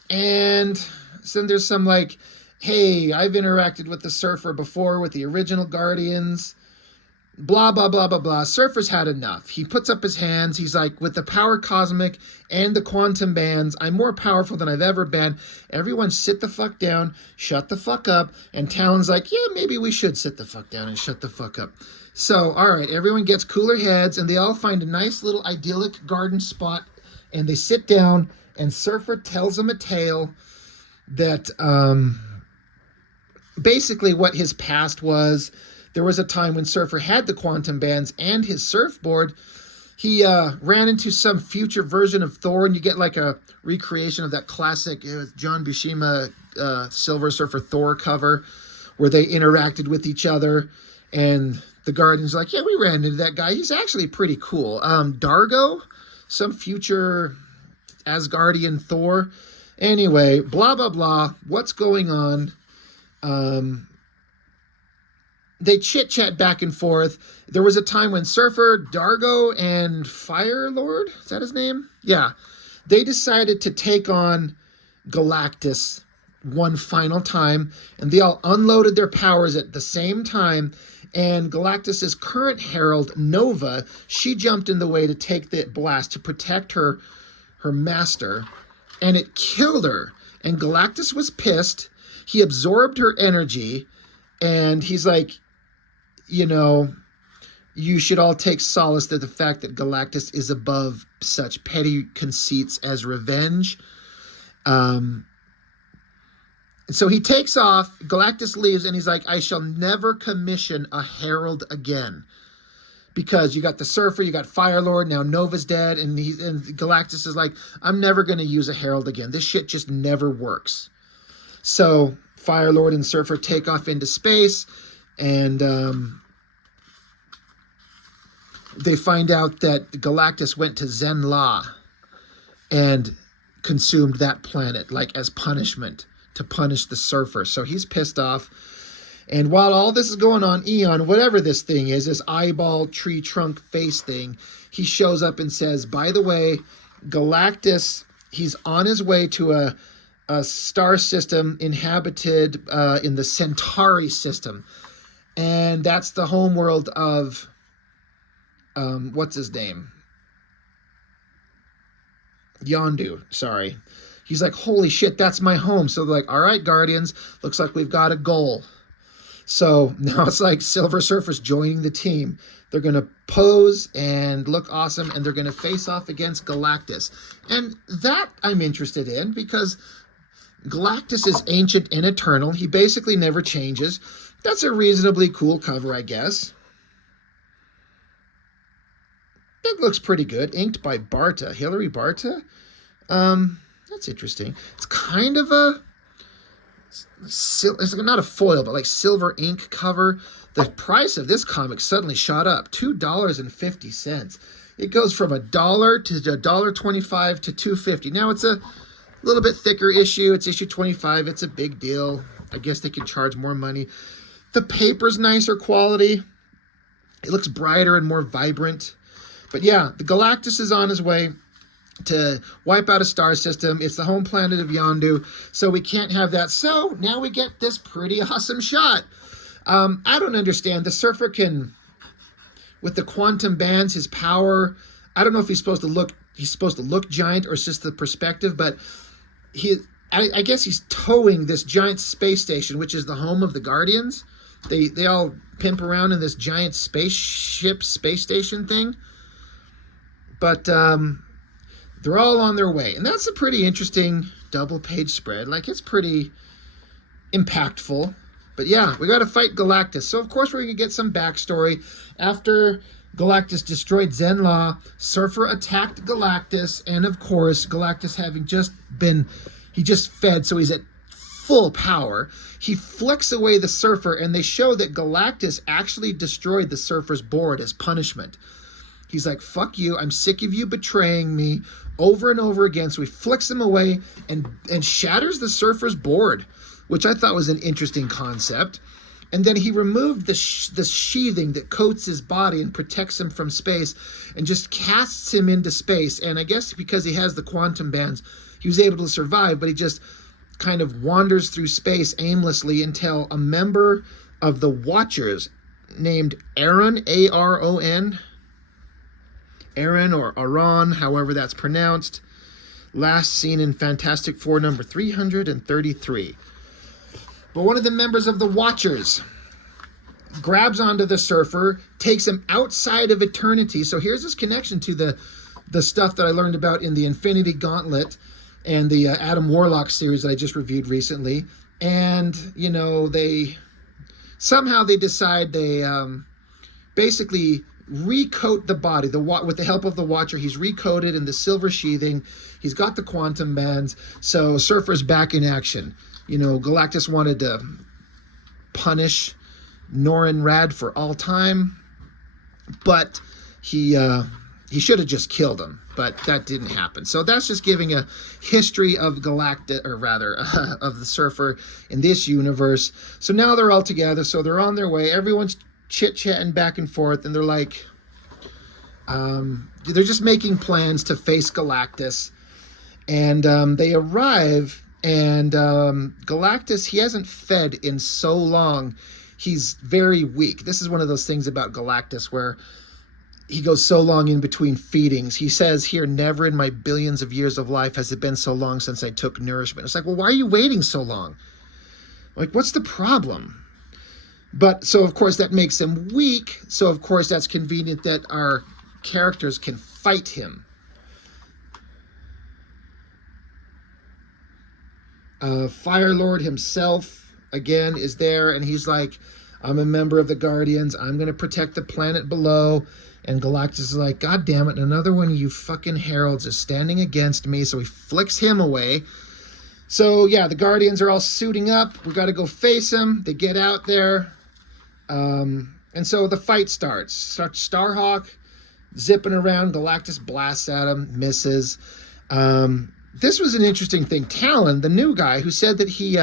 And then there's some like, hey, I've interacted with the Surfer before with the original Guardians. Blah, blah, blah, blah, blah. Surfer's had enough. He puts up his hands. He's like, with the power cosmic and the quantum bands, I'm more powerful than I've ever been. Everyone sit the fuck down, shut the fuck up. And Talon's like, yeah, maybe we should sit the fuck down and shut the fuck up. So, all right, everyone gets cooler heads, and they all find a nice little idyllic garden spot, and they sit down, and Surfer tells them a tale that basically what his past was. There was a time when Surfer had the quantum bands and his surfboard. He ran into some future version of Thor, and you get like a recreation of that classic John Buscema Silver Surfer Thor cover where they interacted with each other. And the Guardians are like, yeah, we ran into that guy. He's actually pretty cool. Dargo, some future Asgardian Thor. Anyway, blah, blah, blah. What's going on? They chit-chat back and forth. There was a time when Surfer, Dargo, and Firelord, is that his name? Yeah. They decided to take on Galactus one final time, and they all unloaded their powers at the same time. And Galactus's current herald, Nova, she jumped in the way to take the blast to protect her master, and it killed her. And Galactus was pissed. He absorbed her energy, and he's like, you know, you should all take solace in the fact that Galactus is above such petty conceits as revenge. And so he takes off, Galactus leaves, and he's like, I shall never commission a herald again. Because you got the Surfer, you got Firelord, now Nova's dead, and Galactus is like, I'm never going to use a herald again. This shit just never works. So Firelord and Surfer take off into space, and they find out that Galactus went to Zenla and consumed that planet, like as punishment, to punish the Surfer. So he's pissed off. And while all this is going on, Eon, whatever this thing is, this eyeball, tree trunk face thing, he shows up and says, by the way, Galactus, he's on his way to a star system inhabited in the Centauri system. And that's the homeworld of, what's his name? Yondu, sorry. He's like, holy shit, that's my home. So they're like, all right, Guardians, looks like we've got a goal. So now it's like Silver Surfer's joining the team. They're going to pose and look awesome, and they're going to face off against Galactus. And that I'm interested in, because Galactus is ancient and eternal. He basically never changes. That's a reasonably cool cover, I guess. It looks pretty good. Inked by Barta. Hilary Barta? That's interesting. It's kind of a... It's not a foil, but like silver ink cover. The price of this comic suddenly shot up. $2.50. It goes from $1 to $1.25 to $2.50. Now it's a little bit thicker issue. It's issue 25. It's a big deal. I guess they can charge more money. The paper's nicer quality. It looks brighter and more vibrant. But yeah, the Galactus is on his way to wipe out a star system. It's the home planet of Yondu, so we can't have that. So now we get this pretty awesome shot. I don't understand. The Surfer can, with the quantum bands, his power, I don't know if he's supposed to look giant or it's just the perspective, but I guess he's towing this giant space station, which is the home of the Guardians. They all pimp around in this giant space station thing. But they're all on their way. And that's a pretty interesting double-page spread. Like, it's pretty impactful. But yeah, we got to fight Galactus. So, of course, we're going to get some backstory. After Galactus destroyed Zenlaw, Surfer attacked Galactus. And, of course, Galactus having he just fed, so he's at full power. He flicks away the Surfer, and they show that Galactus actually destroyed the Surfer's board as punishment. He's like, fuck you, I'm sick of you betraying me, over and over again. So he flicks him away and shatters the Surfer's board, which I thought was an interesting concept. And then he removed the sheathing that coats his body and protects him from space and just casts him into space. And I guess because he has the quantum bands, he was able to survive, but he just kind of wanders through space aimlessly until a member of the Watchers named Aaron, A-R-O-N, Aaron or Aron, however that's pronounced, last seen in Fantastic Four number 333. But one of the members of the Watchers grabs onto the Surfer, takes him outside of eternity. So here's this connection to the stuff that I learned about in the Infinity Gauntlet and the Adam Warlock series that I just reviewed recently. And, you know, they decide they basically recoat the body. With the help of the Watcher, he's recoated in the silver sheathing. He's got the quantum bands. So Surfer's back in action. You know, Galactus wanted to punish Norrin Rad for all time, but he should have just killed him, but that didn't happen. So that's just giving a history of Galactus, or rather, of the Surfer in this universe. So now they're all together, so they're on their way. Everyone's chit-chatting back and forth, and they're like, they're just making plans to face Galactus. And they arrive, and Galactus, he hasn't fed in so long. He's very weak. This is one of those things about Galactus where he goes so long in between feedings. He says here, never in my billions of years of life has it been so long since I took nourishment. It's like, well, why are you waiting so long? Like, what's the problem? But, so, of course, that makes him weak. So, of course, that's convenient that our characters can fight him. Firelord himself, again, is there. And he's like, I'm a member of the Guardians. I'm going to protect the planet below. And Galactus is like, God damn it, another one of you fucking heralds is standing against me. So he flicks him away. So, yeah, the Guardians are all suiting up. We got to go face him. They get out there. And so the fight starts. Starhawk zipping around. Galactus blasts at him, misses. This was an interesting thing. Talon, the new guy, who said that he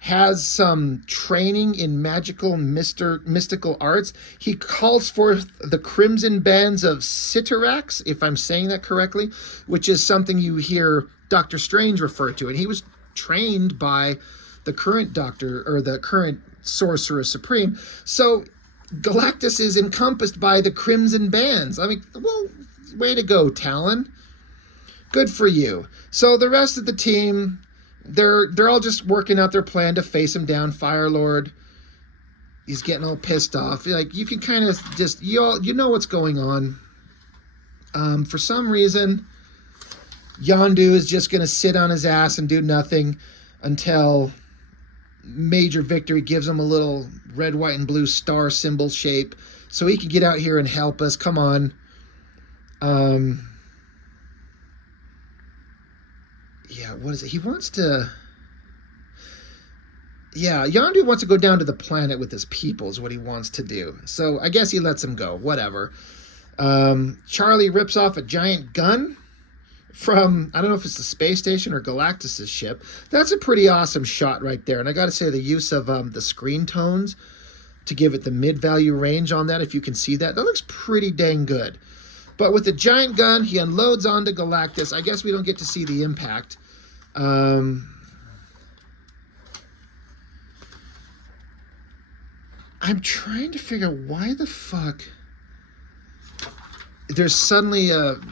has some training in mystical arts. He calls forth the Crimson Bands of Cyttorax, if I'm saying that correctly, which is something you hear Doctor Strange refer to. And he was trained by the current Doctor, or the current Sorcerer Supreme. So Galactus is encompassed by the Crimson Bands. I mean, well, way to go, Talon. Good for you. So the rest of the team, they're all just working out their plan to face him down. Firelord, he's getting all pissed off. Like, you can kind of just, you know what's going on. For some reason, Yondu is just going to sit on his ass and do nothing. until Major Victory gives him a little red, white, and blue star symbol shape so he can get out here and help us. Come on. Yeah, what is it? He wants to... Yeah, Yondu wants to go down to the planet with his people is what he wants to do. So I guess he lets him go. Whatever. Charlie rips off a giant gun from, I don't know if it's the space station or Galactus' ship. That's a pretty awesome shot right there. And I got to say the use of the screen tones to give it the mid-value range on that, if you can see that, that looks pretty dang good. But with the giant gun, he unloads onto Galactus. I guess we don't get to see the impact. I'm trying to figure out why the fuck there's suddenly an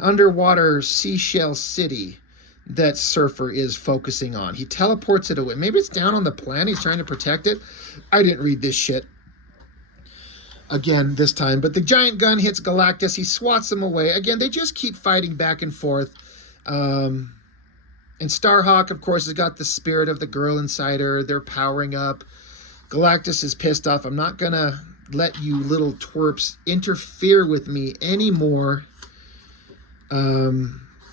underwater seashell city that Surfer is focusing on. He teleports it away. Maybe it's down on the planet. He's trying to protect it. I didn't read this shit again this time. But the giant gun hits Galactus. He swats them away. Again, they just keep fighting back and forth. And Starhawk, of course, has got the spirit of the girl inside her. They're powering up. Galactus is pissed off. I'm not going to let you little twerps interfere with me anymore.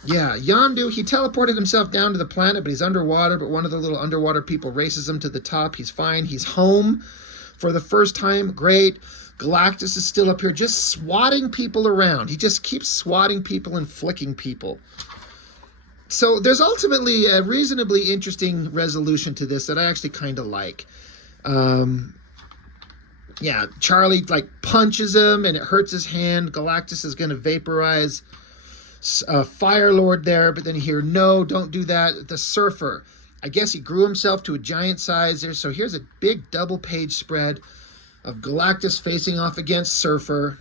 Yeah, Yondu, he teleported himself down to the planet, but he's underwater. But one of the little underwater people races him to the top. He's fine. He's home for the first time. Great. Galactus is still up here just swatting people around. He just keeps swatting people and flicking people. So there's ultimately a reasonably interesting resolution to this that I actually kind of like. Yeah, Charlie like punches him and it hurts his hand. Galactus is going to vaporize Fire Lord there, but then you hear, no, don't do that. The Surfer, I guess he grew himself to a giant size there. So here's a big double page spread of Galactus facing off against Surfer.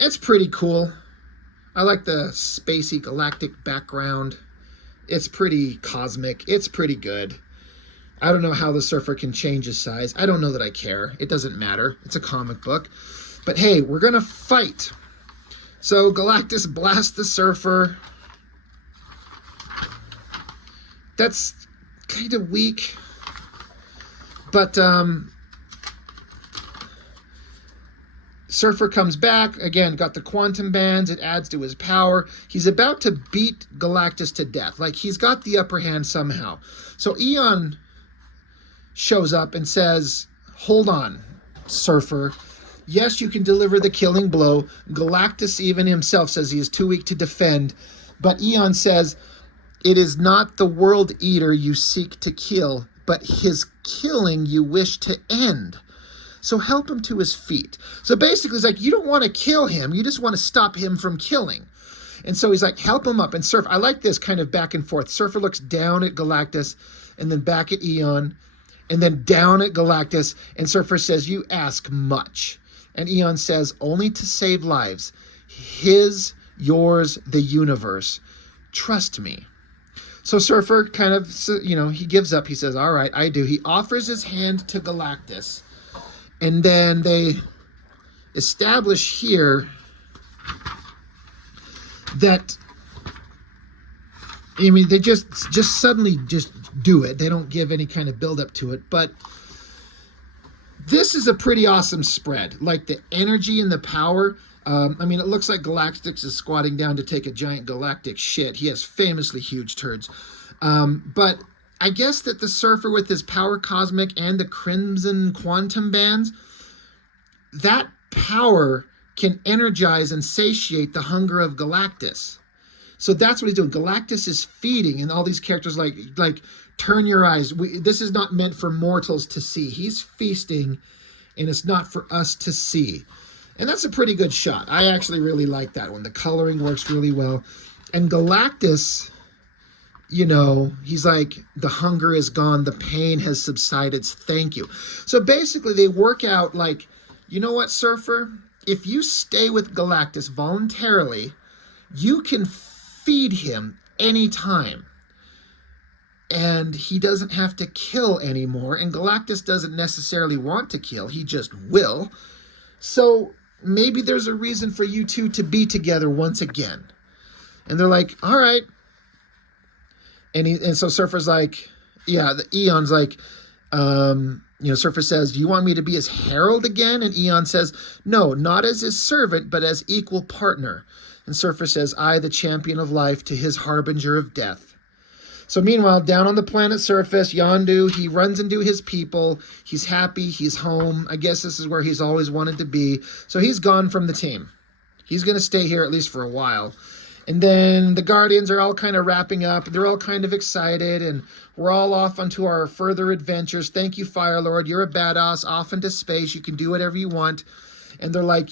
It's pretty cool. I like the spacey galactic background. It's pretty cosmic. It's pretty good. I don't know how the Surfer can change his size. I don't know that I care. It doesn't matter. It's a comic book. But hey, we're going to fight. So Galactus blasts the Surfer. That's kind of weak. But Surfer comes back. Again, got the quantum bands. It adds to his power. He's about to beat Galactus to death. Like, he's got the upper hand somehow. So Eon shows up and says, hold on, Surfer. Yes, you can deliver the killing blow. Galactus even himself says he is too weak to defend. But Eon says, it is not the World Eater you seek to kill, but his killing you wish to end. So help him to his feet. So basically, it's like, you don't want to kill him. You just want to stop him from killing. And so he's like, help him up. And Surfer, I like this kind of back and forth. Surfer looks down at Galactus and then back at Eon and then down at Galactus. And Surfer says, you ask much. And Eon says, only to save lives. His, yours, the universe. Trust me. So Surfer kind of, you know, he gives up. He says, all right, I do. He offers his hand to Galactus. And then they establish here that, I mean, they just suddenly just do it. They don't give any kind of build up to it. But this is a pretty awesome spread. Like the energy and the power. I mean, it looks like Galactus is squatting down to take a giant galactic shit. He has famously huge turds. But I guess that the Surfer with his power cosmic and the crimson quantum bands, that power can energize and satiate the hunger of Galactus. So that's what he's doing. Galactus is feeding, and all these characters like turn your eyes. This is not meant for mortals to see. He's feasting, and it's not for us to see. And that's a pretty good shot. I actually really like that one. The coloring works really well. And Galactus, you know, he's like, the hunger is gone. The pain has subsided. Thank you. So basically they work out like, you know what, Surfer? If you stay with Galactus voluntarily, you can feed him anytime. And he doesn't have to kill anymore. And Galactus doesn't necessarily want to kill. He just will. So maybe there's a reason for you two to be together once again. And they're like, all right. And so Surfer's like, yeah, the Eon's like, Surfer says, do you want me to be his herald again? And Eon says, no, not as his servant, but as equal partner. And Surfer says, I, the champion of life, to his harbinger of death. So meanwhile, down on the planet's surface, Yondu, he runs into his people. He's happy. He's home. I guess this is where he's always wanted to be. So he's gone from the team. He's going to stay here at least for a while. And then the Guardians are all kind of wrapping up. They're all kind of excited, and we're all off onto our further adventures. Thank you, Fire Lord. You're a badass. Off into space. You can do whatever you want. And they're like,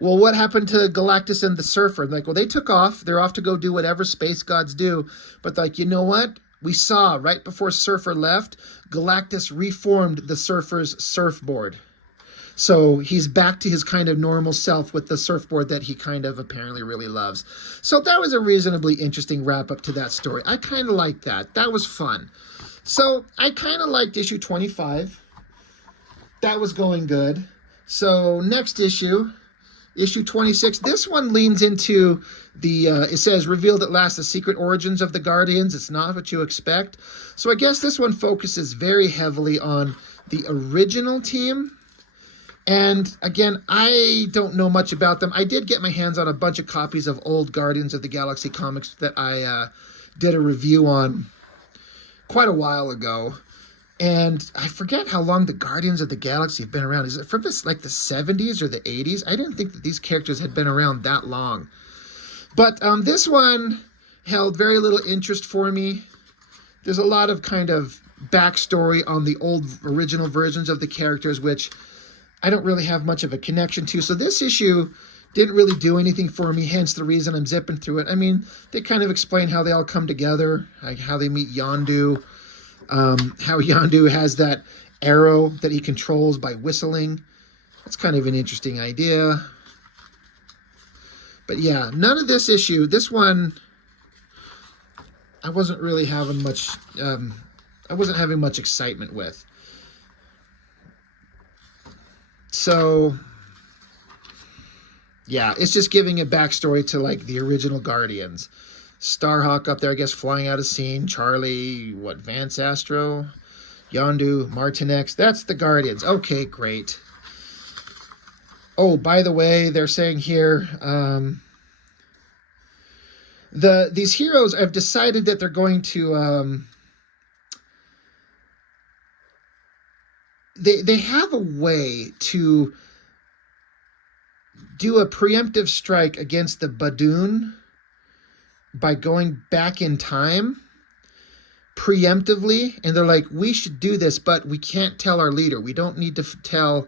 well, what happened to Galactus and the Surfer? Like, well, they took off. They're off to go do whatever space gods do. But like, you know what? We saw right before Surfer left, Galactus reformed the Surfer's surfboard. So he's back to his kind of normal self with the surfboard that he kind of apparently really loves. So that was a reasonably interesting wrap up to that story. I kind of liked that. That was fun. So I kind of liked issue 25. That was going good. So next issue, issue 26. This one leans into the, it says, revealed at last the secret origins of the Guardians. It's not what you expect. So I guess this one focuses very heavily on the original team. And again, I don't know much about them. I did get my hands on a bunch of copies of old Guardians of the Galaxy comics that I did a review on quite a while ago. And I forget how long the Guardians of the Galaxy have been around. Is it from this, like the 70s or the 80s? I didn't think that these characters had been around that long. But this one held very little interest for me. There's a lot of kind of backstory on the old original versions of the characters, which I don't really have much of a connection to. So this issue didn't really do anything for me, hence the reason I'm zipping through it. I mean, they kind of explain how they all come together, like how they meet Yondu, how Yondu has that arrow that he controls by whistling. That's kind of an interesting idea. But yeah, none of this issue, this one, I wasn't really having much, I wasn't having much excitement with. So, yeah, it's just giving a backstory to, like, the original Guardians. Starhawk up there, I guess, flying out of scene. Charlie, Vance Astro? Yondu, Martinex. That's the Guardians. Okay, great. Oh, by the way, they're saying here, these heroes have decided that they're going to... They have a way to do a preemptive strike against the Badoon by going back in time preemptively. And they're like, we should do this, but we can't tell our leader. We don't need to tell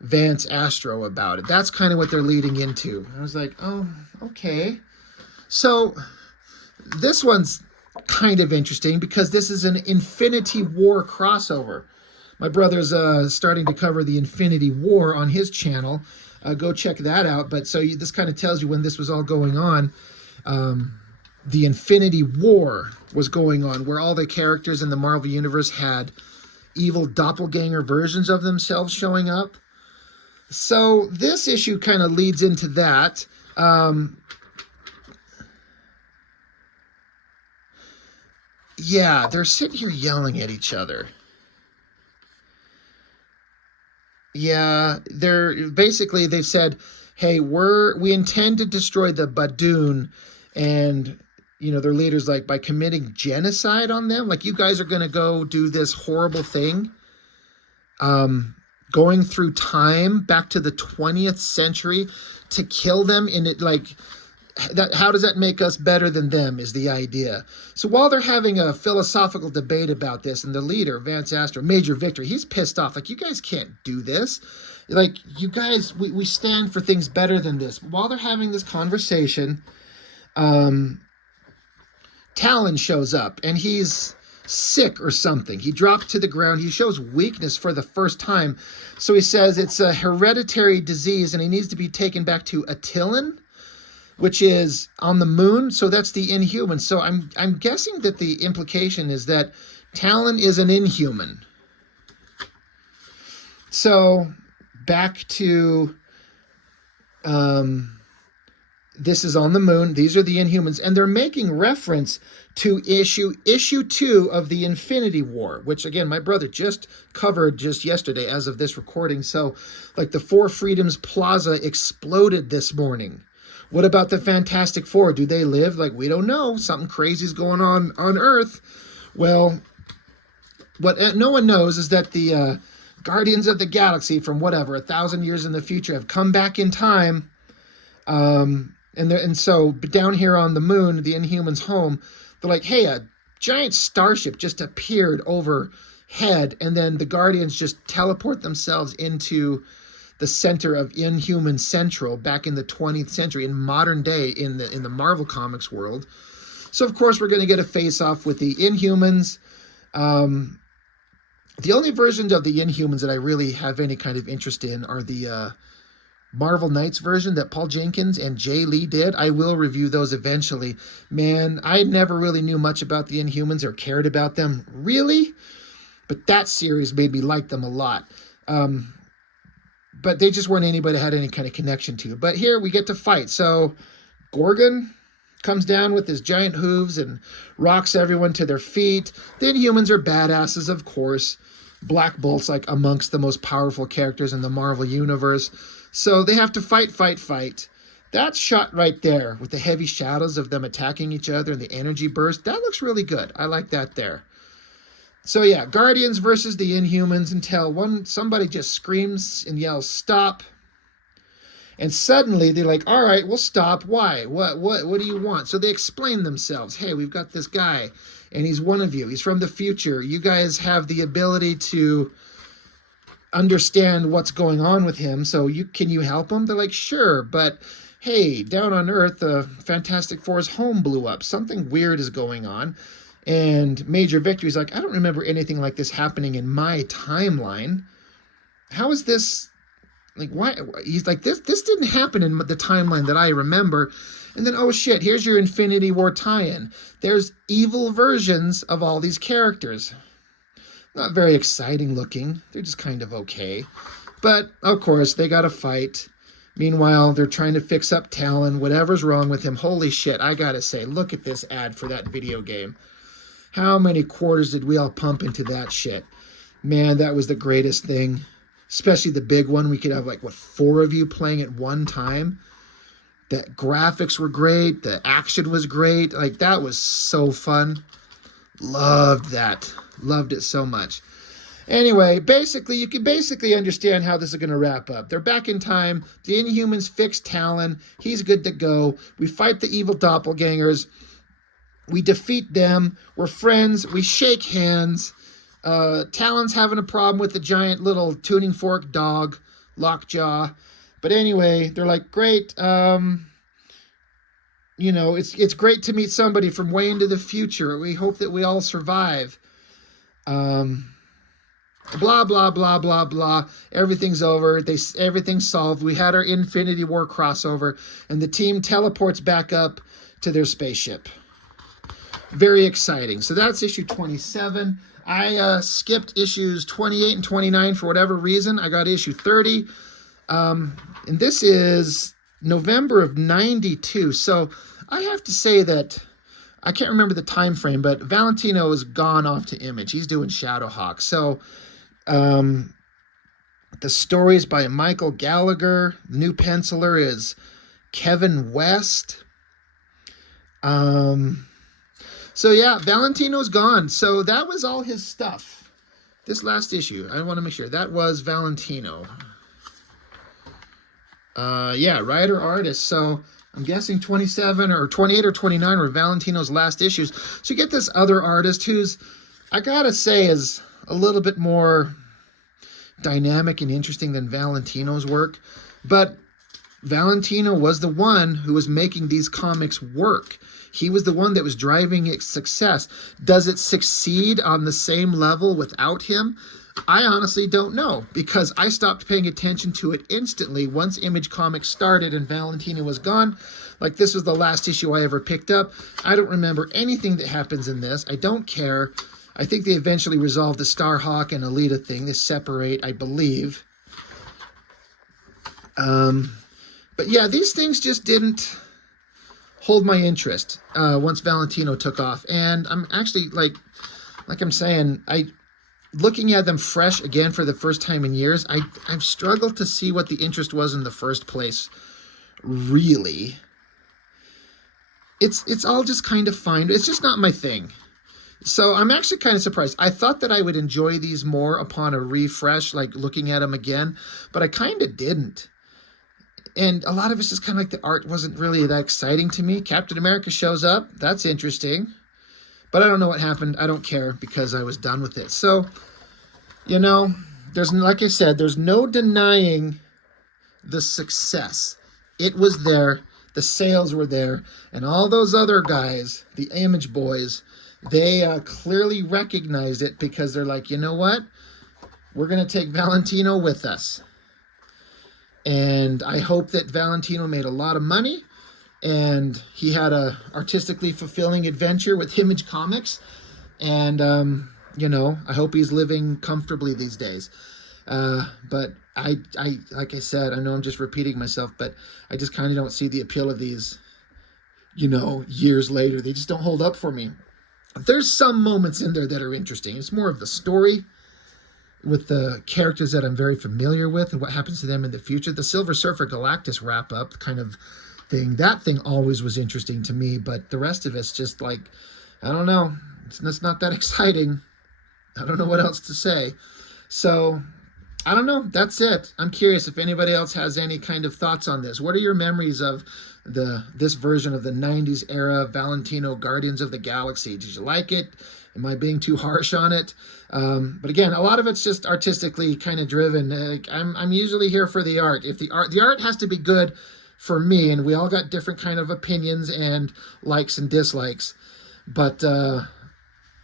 Vance Astro about it. That's kind of what they're leading into. I was like, oh, okay. So this one's kind of interesting because this is an Infinity War crossover. My brother's starting to cover the Infinity War on his channel. Go check that out. But so this kind of tells you when this was all going on. The Infinity War was going on, where all the characters in the Marvel Universe had evil doppelganger versions of themselves showing up. So this issue kind of leads into that. Yeah, they're sitting here yelling at each other. Yeah, they've said, hey, we intend to destroy the Badoon, and their leader's like, by committing genocide on them, like, you guys are going to go do this horrible thing, going through time back to the 20th century to kill them in it, like, that, how does that make us better than them is the idea. So while they're having a philosophical debate about this, and the leader, Vance Astro, Major Victory, he's pissed off. Like, you guys can't do this. Like, you guys, we stand for things better than this. While they're having this conversation, Talon shows up, and he's sick or something. He dropped to the ground. He shows weakness for the first time. So he says it's a hereditary disease, and he needs to be taken back to Attilan, which is on the moon. So that's the Inhuman. So I'm guessing that the implication is that Talon is an Inhuman. So back to This is on the moon. These are the Inhumans, and they're making reference to issue 2 of the Infinity War, which again my brother just covered just yesterday as of this recording. So like the Four Freedoms Plaza exploded this morning. What about the Fantastic Four? Do they live? Like, we don't know. Something crazy's going on Earth. Well, what no one knows is that the Guardians of the Galaxy from whatever 1,000 years in the future have come back in time. And so down here on the moon, the Inhumans' home, they're like, hey, a giant starship just appeared overhead, and then the Guardians just teleport themselves into the center of Inhuman Central back in the 20th century, in modern day in the Marvel Comics world. So of course we're going to get a face-off with the Inhumans. The only versions of the Inhumans that I really have any kind of interest in are the Marvel Knights version that Paul Jenkins and Jay Lee did. I will review those eventually. Man, I never really knew much about the Inhumans or cared about them, really. But that series made me like them a lot. But they just weren't anybody I had any kind of connection to. But here we get to fight. So Gorgon comes down with his giant hooves and rocks everyone to their feet. The Inhumans are badasses, of course. Black Bolt's like amongst the most powerful characters in the Marvel Universe. So they have to fight. That shot right there with the heavy shadows of them attacking each other and the energy burst, that looks really good. I like that there. So yeah, Guardians versus the Inhumans until somebody just screams and yells, stop. And suddenly they're like, all right, we'll stop. Why? What do you want? So they explain themselves. Hey, we've got this guy and he's one of you. He's from the future. You guys have the ability to understand what's going on with him. So can you help him? They're like, sure. But hey, down on Earth, the Fantastic Four's home blew up. Something weird is going on. And Major Victory's like, I don't remember anything like this happening in my timeline. How is this? Like, why? He's like, this didn't happen in the timeline that I remember. And then, oh shit, here's your Infinity War tie-in. There's evil versions of all these characters. Not very exciting looking. They're just kind of okay. But, of course, they got to fight. Meanwhile, they're trying to fix up Talon. Whatever's wrong with him. Holy shit, I gotta say, look at this ad for that video game. How many quarters did we all pump into that shit? Man, that was the greatest thing. Especially the big one. We could have, like, 4 of you playing at one time. The graphics were great. The action was great. Like, that was so fun. Loved that. Loved it so much. Anyway, basically, you can basically understand how this is going to wrap up. They're back in time. The Inhumans fixed Talon. He's good to go. We fight the evil doppelgangers. We defeat them. We're friends. We shake hands. Talon's having a problem with the giant little tuning fork dog, Lockjaw. But anyway, they're like, great. You know, it's great to meet somebody from way into the future. We hope that we all survive. Blah, blah, blah, blah, blah. Everything's over. Everything's solved. We had our Infinity War crossover, and the team teleports back up to their spaceship. Very exciting. So that's issue 27. I skipped issues 28 and 29 for whatever reason. I got issue 30. And this is November of 92. So I have to say that I can't remember the time frame, but Valentino has gone off to Image. He's doing Shadowhawk. So the story is by Michael Gallagher. New penciler is Kevin West. So yeah, Valentino's gone. So that was all his stuff. This last issue, I want to make sure that was Valentino. Yeah, writer, artist. So I'm guessing 27 or 28 or 29 were Valentino's last issues. So you get this other artist who's, I gotta say, is a little bit more dynamic and interesting than Valentino's work. But Valentino was the one who was making these comics work. He was the one that was driving its success. Does it succeed on the same level without him? I honestly don't know, because I stopped paying attention to it instantly once Image Comics started and Valentino was gone. Like, this was the last issue I ever picked up. I don't remember anything that happens in this. I don't care. I think they eventually resolved the Starhawk and Alita thing. They separate, I believe. But yeah, these things just didn't hold my interest once Valentino took off. And I'm actually like I'm saying, looking at them fresh again for the first time in years, I've struggled to see what the interest was in the first place. Really, it's all just kind of fine. It's just not my thing. So I'm actually kind of surprised. I thought that I would enjoy these more upon a refresh, like looking at them again, but I kind of didn't. And a lot of it's just kind of like the art wasn't really that exciting to me. Captain America shows up. That's interesting. But I don't know what happened. I don't care because I was done with it. So, you know, there's, like I said, there's no denying the success. It was there. The sales were there. And all those other guys, the Image Boys, they clearly recognized it because they're like, you know what? We're going to take Valentino with us. And I hope that Valentino made a lot of money and he had a artistically fulfilling adventure with Image Comics. And, you know, I hope he's living comfortably these days. But I, like I said, I know I'm just repeating myself, but I just kind of don't see the appeal of these, you know, years later. They just don't hold up for me. There's some moments in there that are interesting. It's more of the story with the characters that I'm very familiar with and what happens to them in the future. The Silver Surfer Galactus wrap-up kind of thing, that thing always was interesting to me, but the rest of it's just like, I don't know. It's not that exciting. I don't know what else to say. So, I don't know. That's it. I'm curious if anybody else has any kind of thoughts on this. What are your memories of this version of the 90s era Valentino Guardians of the Galaxy? Did you like it? Am I being too harsh on it? But again, a lot of it's just artistically kind of driven. I'm usually here for the art. If the art has to be good for me, and we all got different kind of opinions and likes and dislikes. But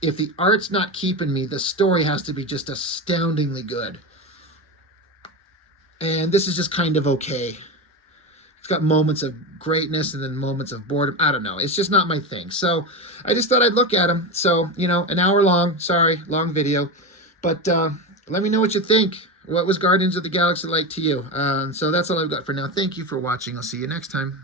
if the art's not keeping me, the story has to be just astoundingly good. And this is just kind of okay. It's got moments of greatness and then moments of boredom. I don't know. It's just not my thing. So I just thought I'd look at them. So, you know, an hour long. Sorry, long video. But let me know what you think. What was Guardians of the Galaxy like to you? So that's all I've got for now. Thank you for watching. I'll see you next time.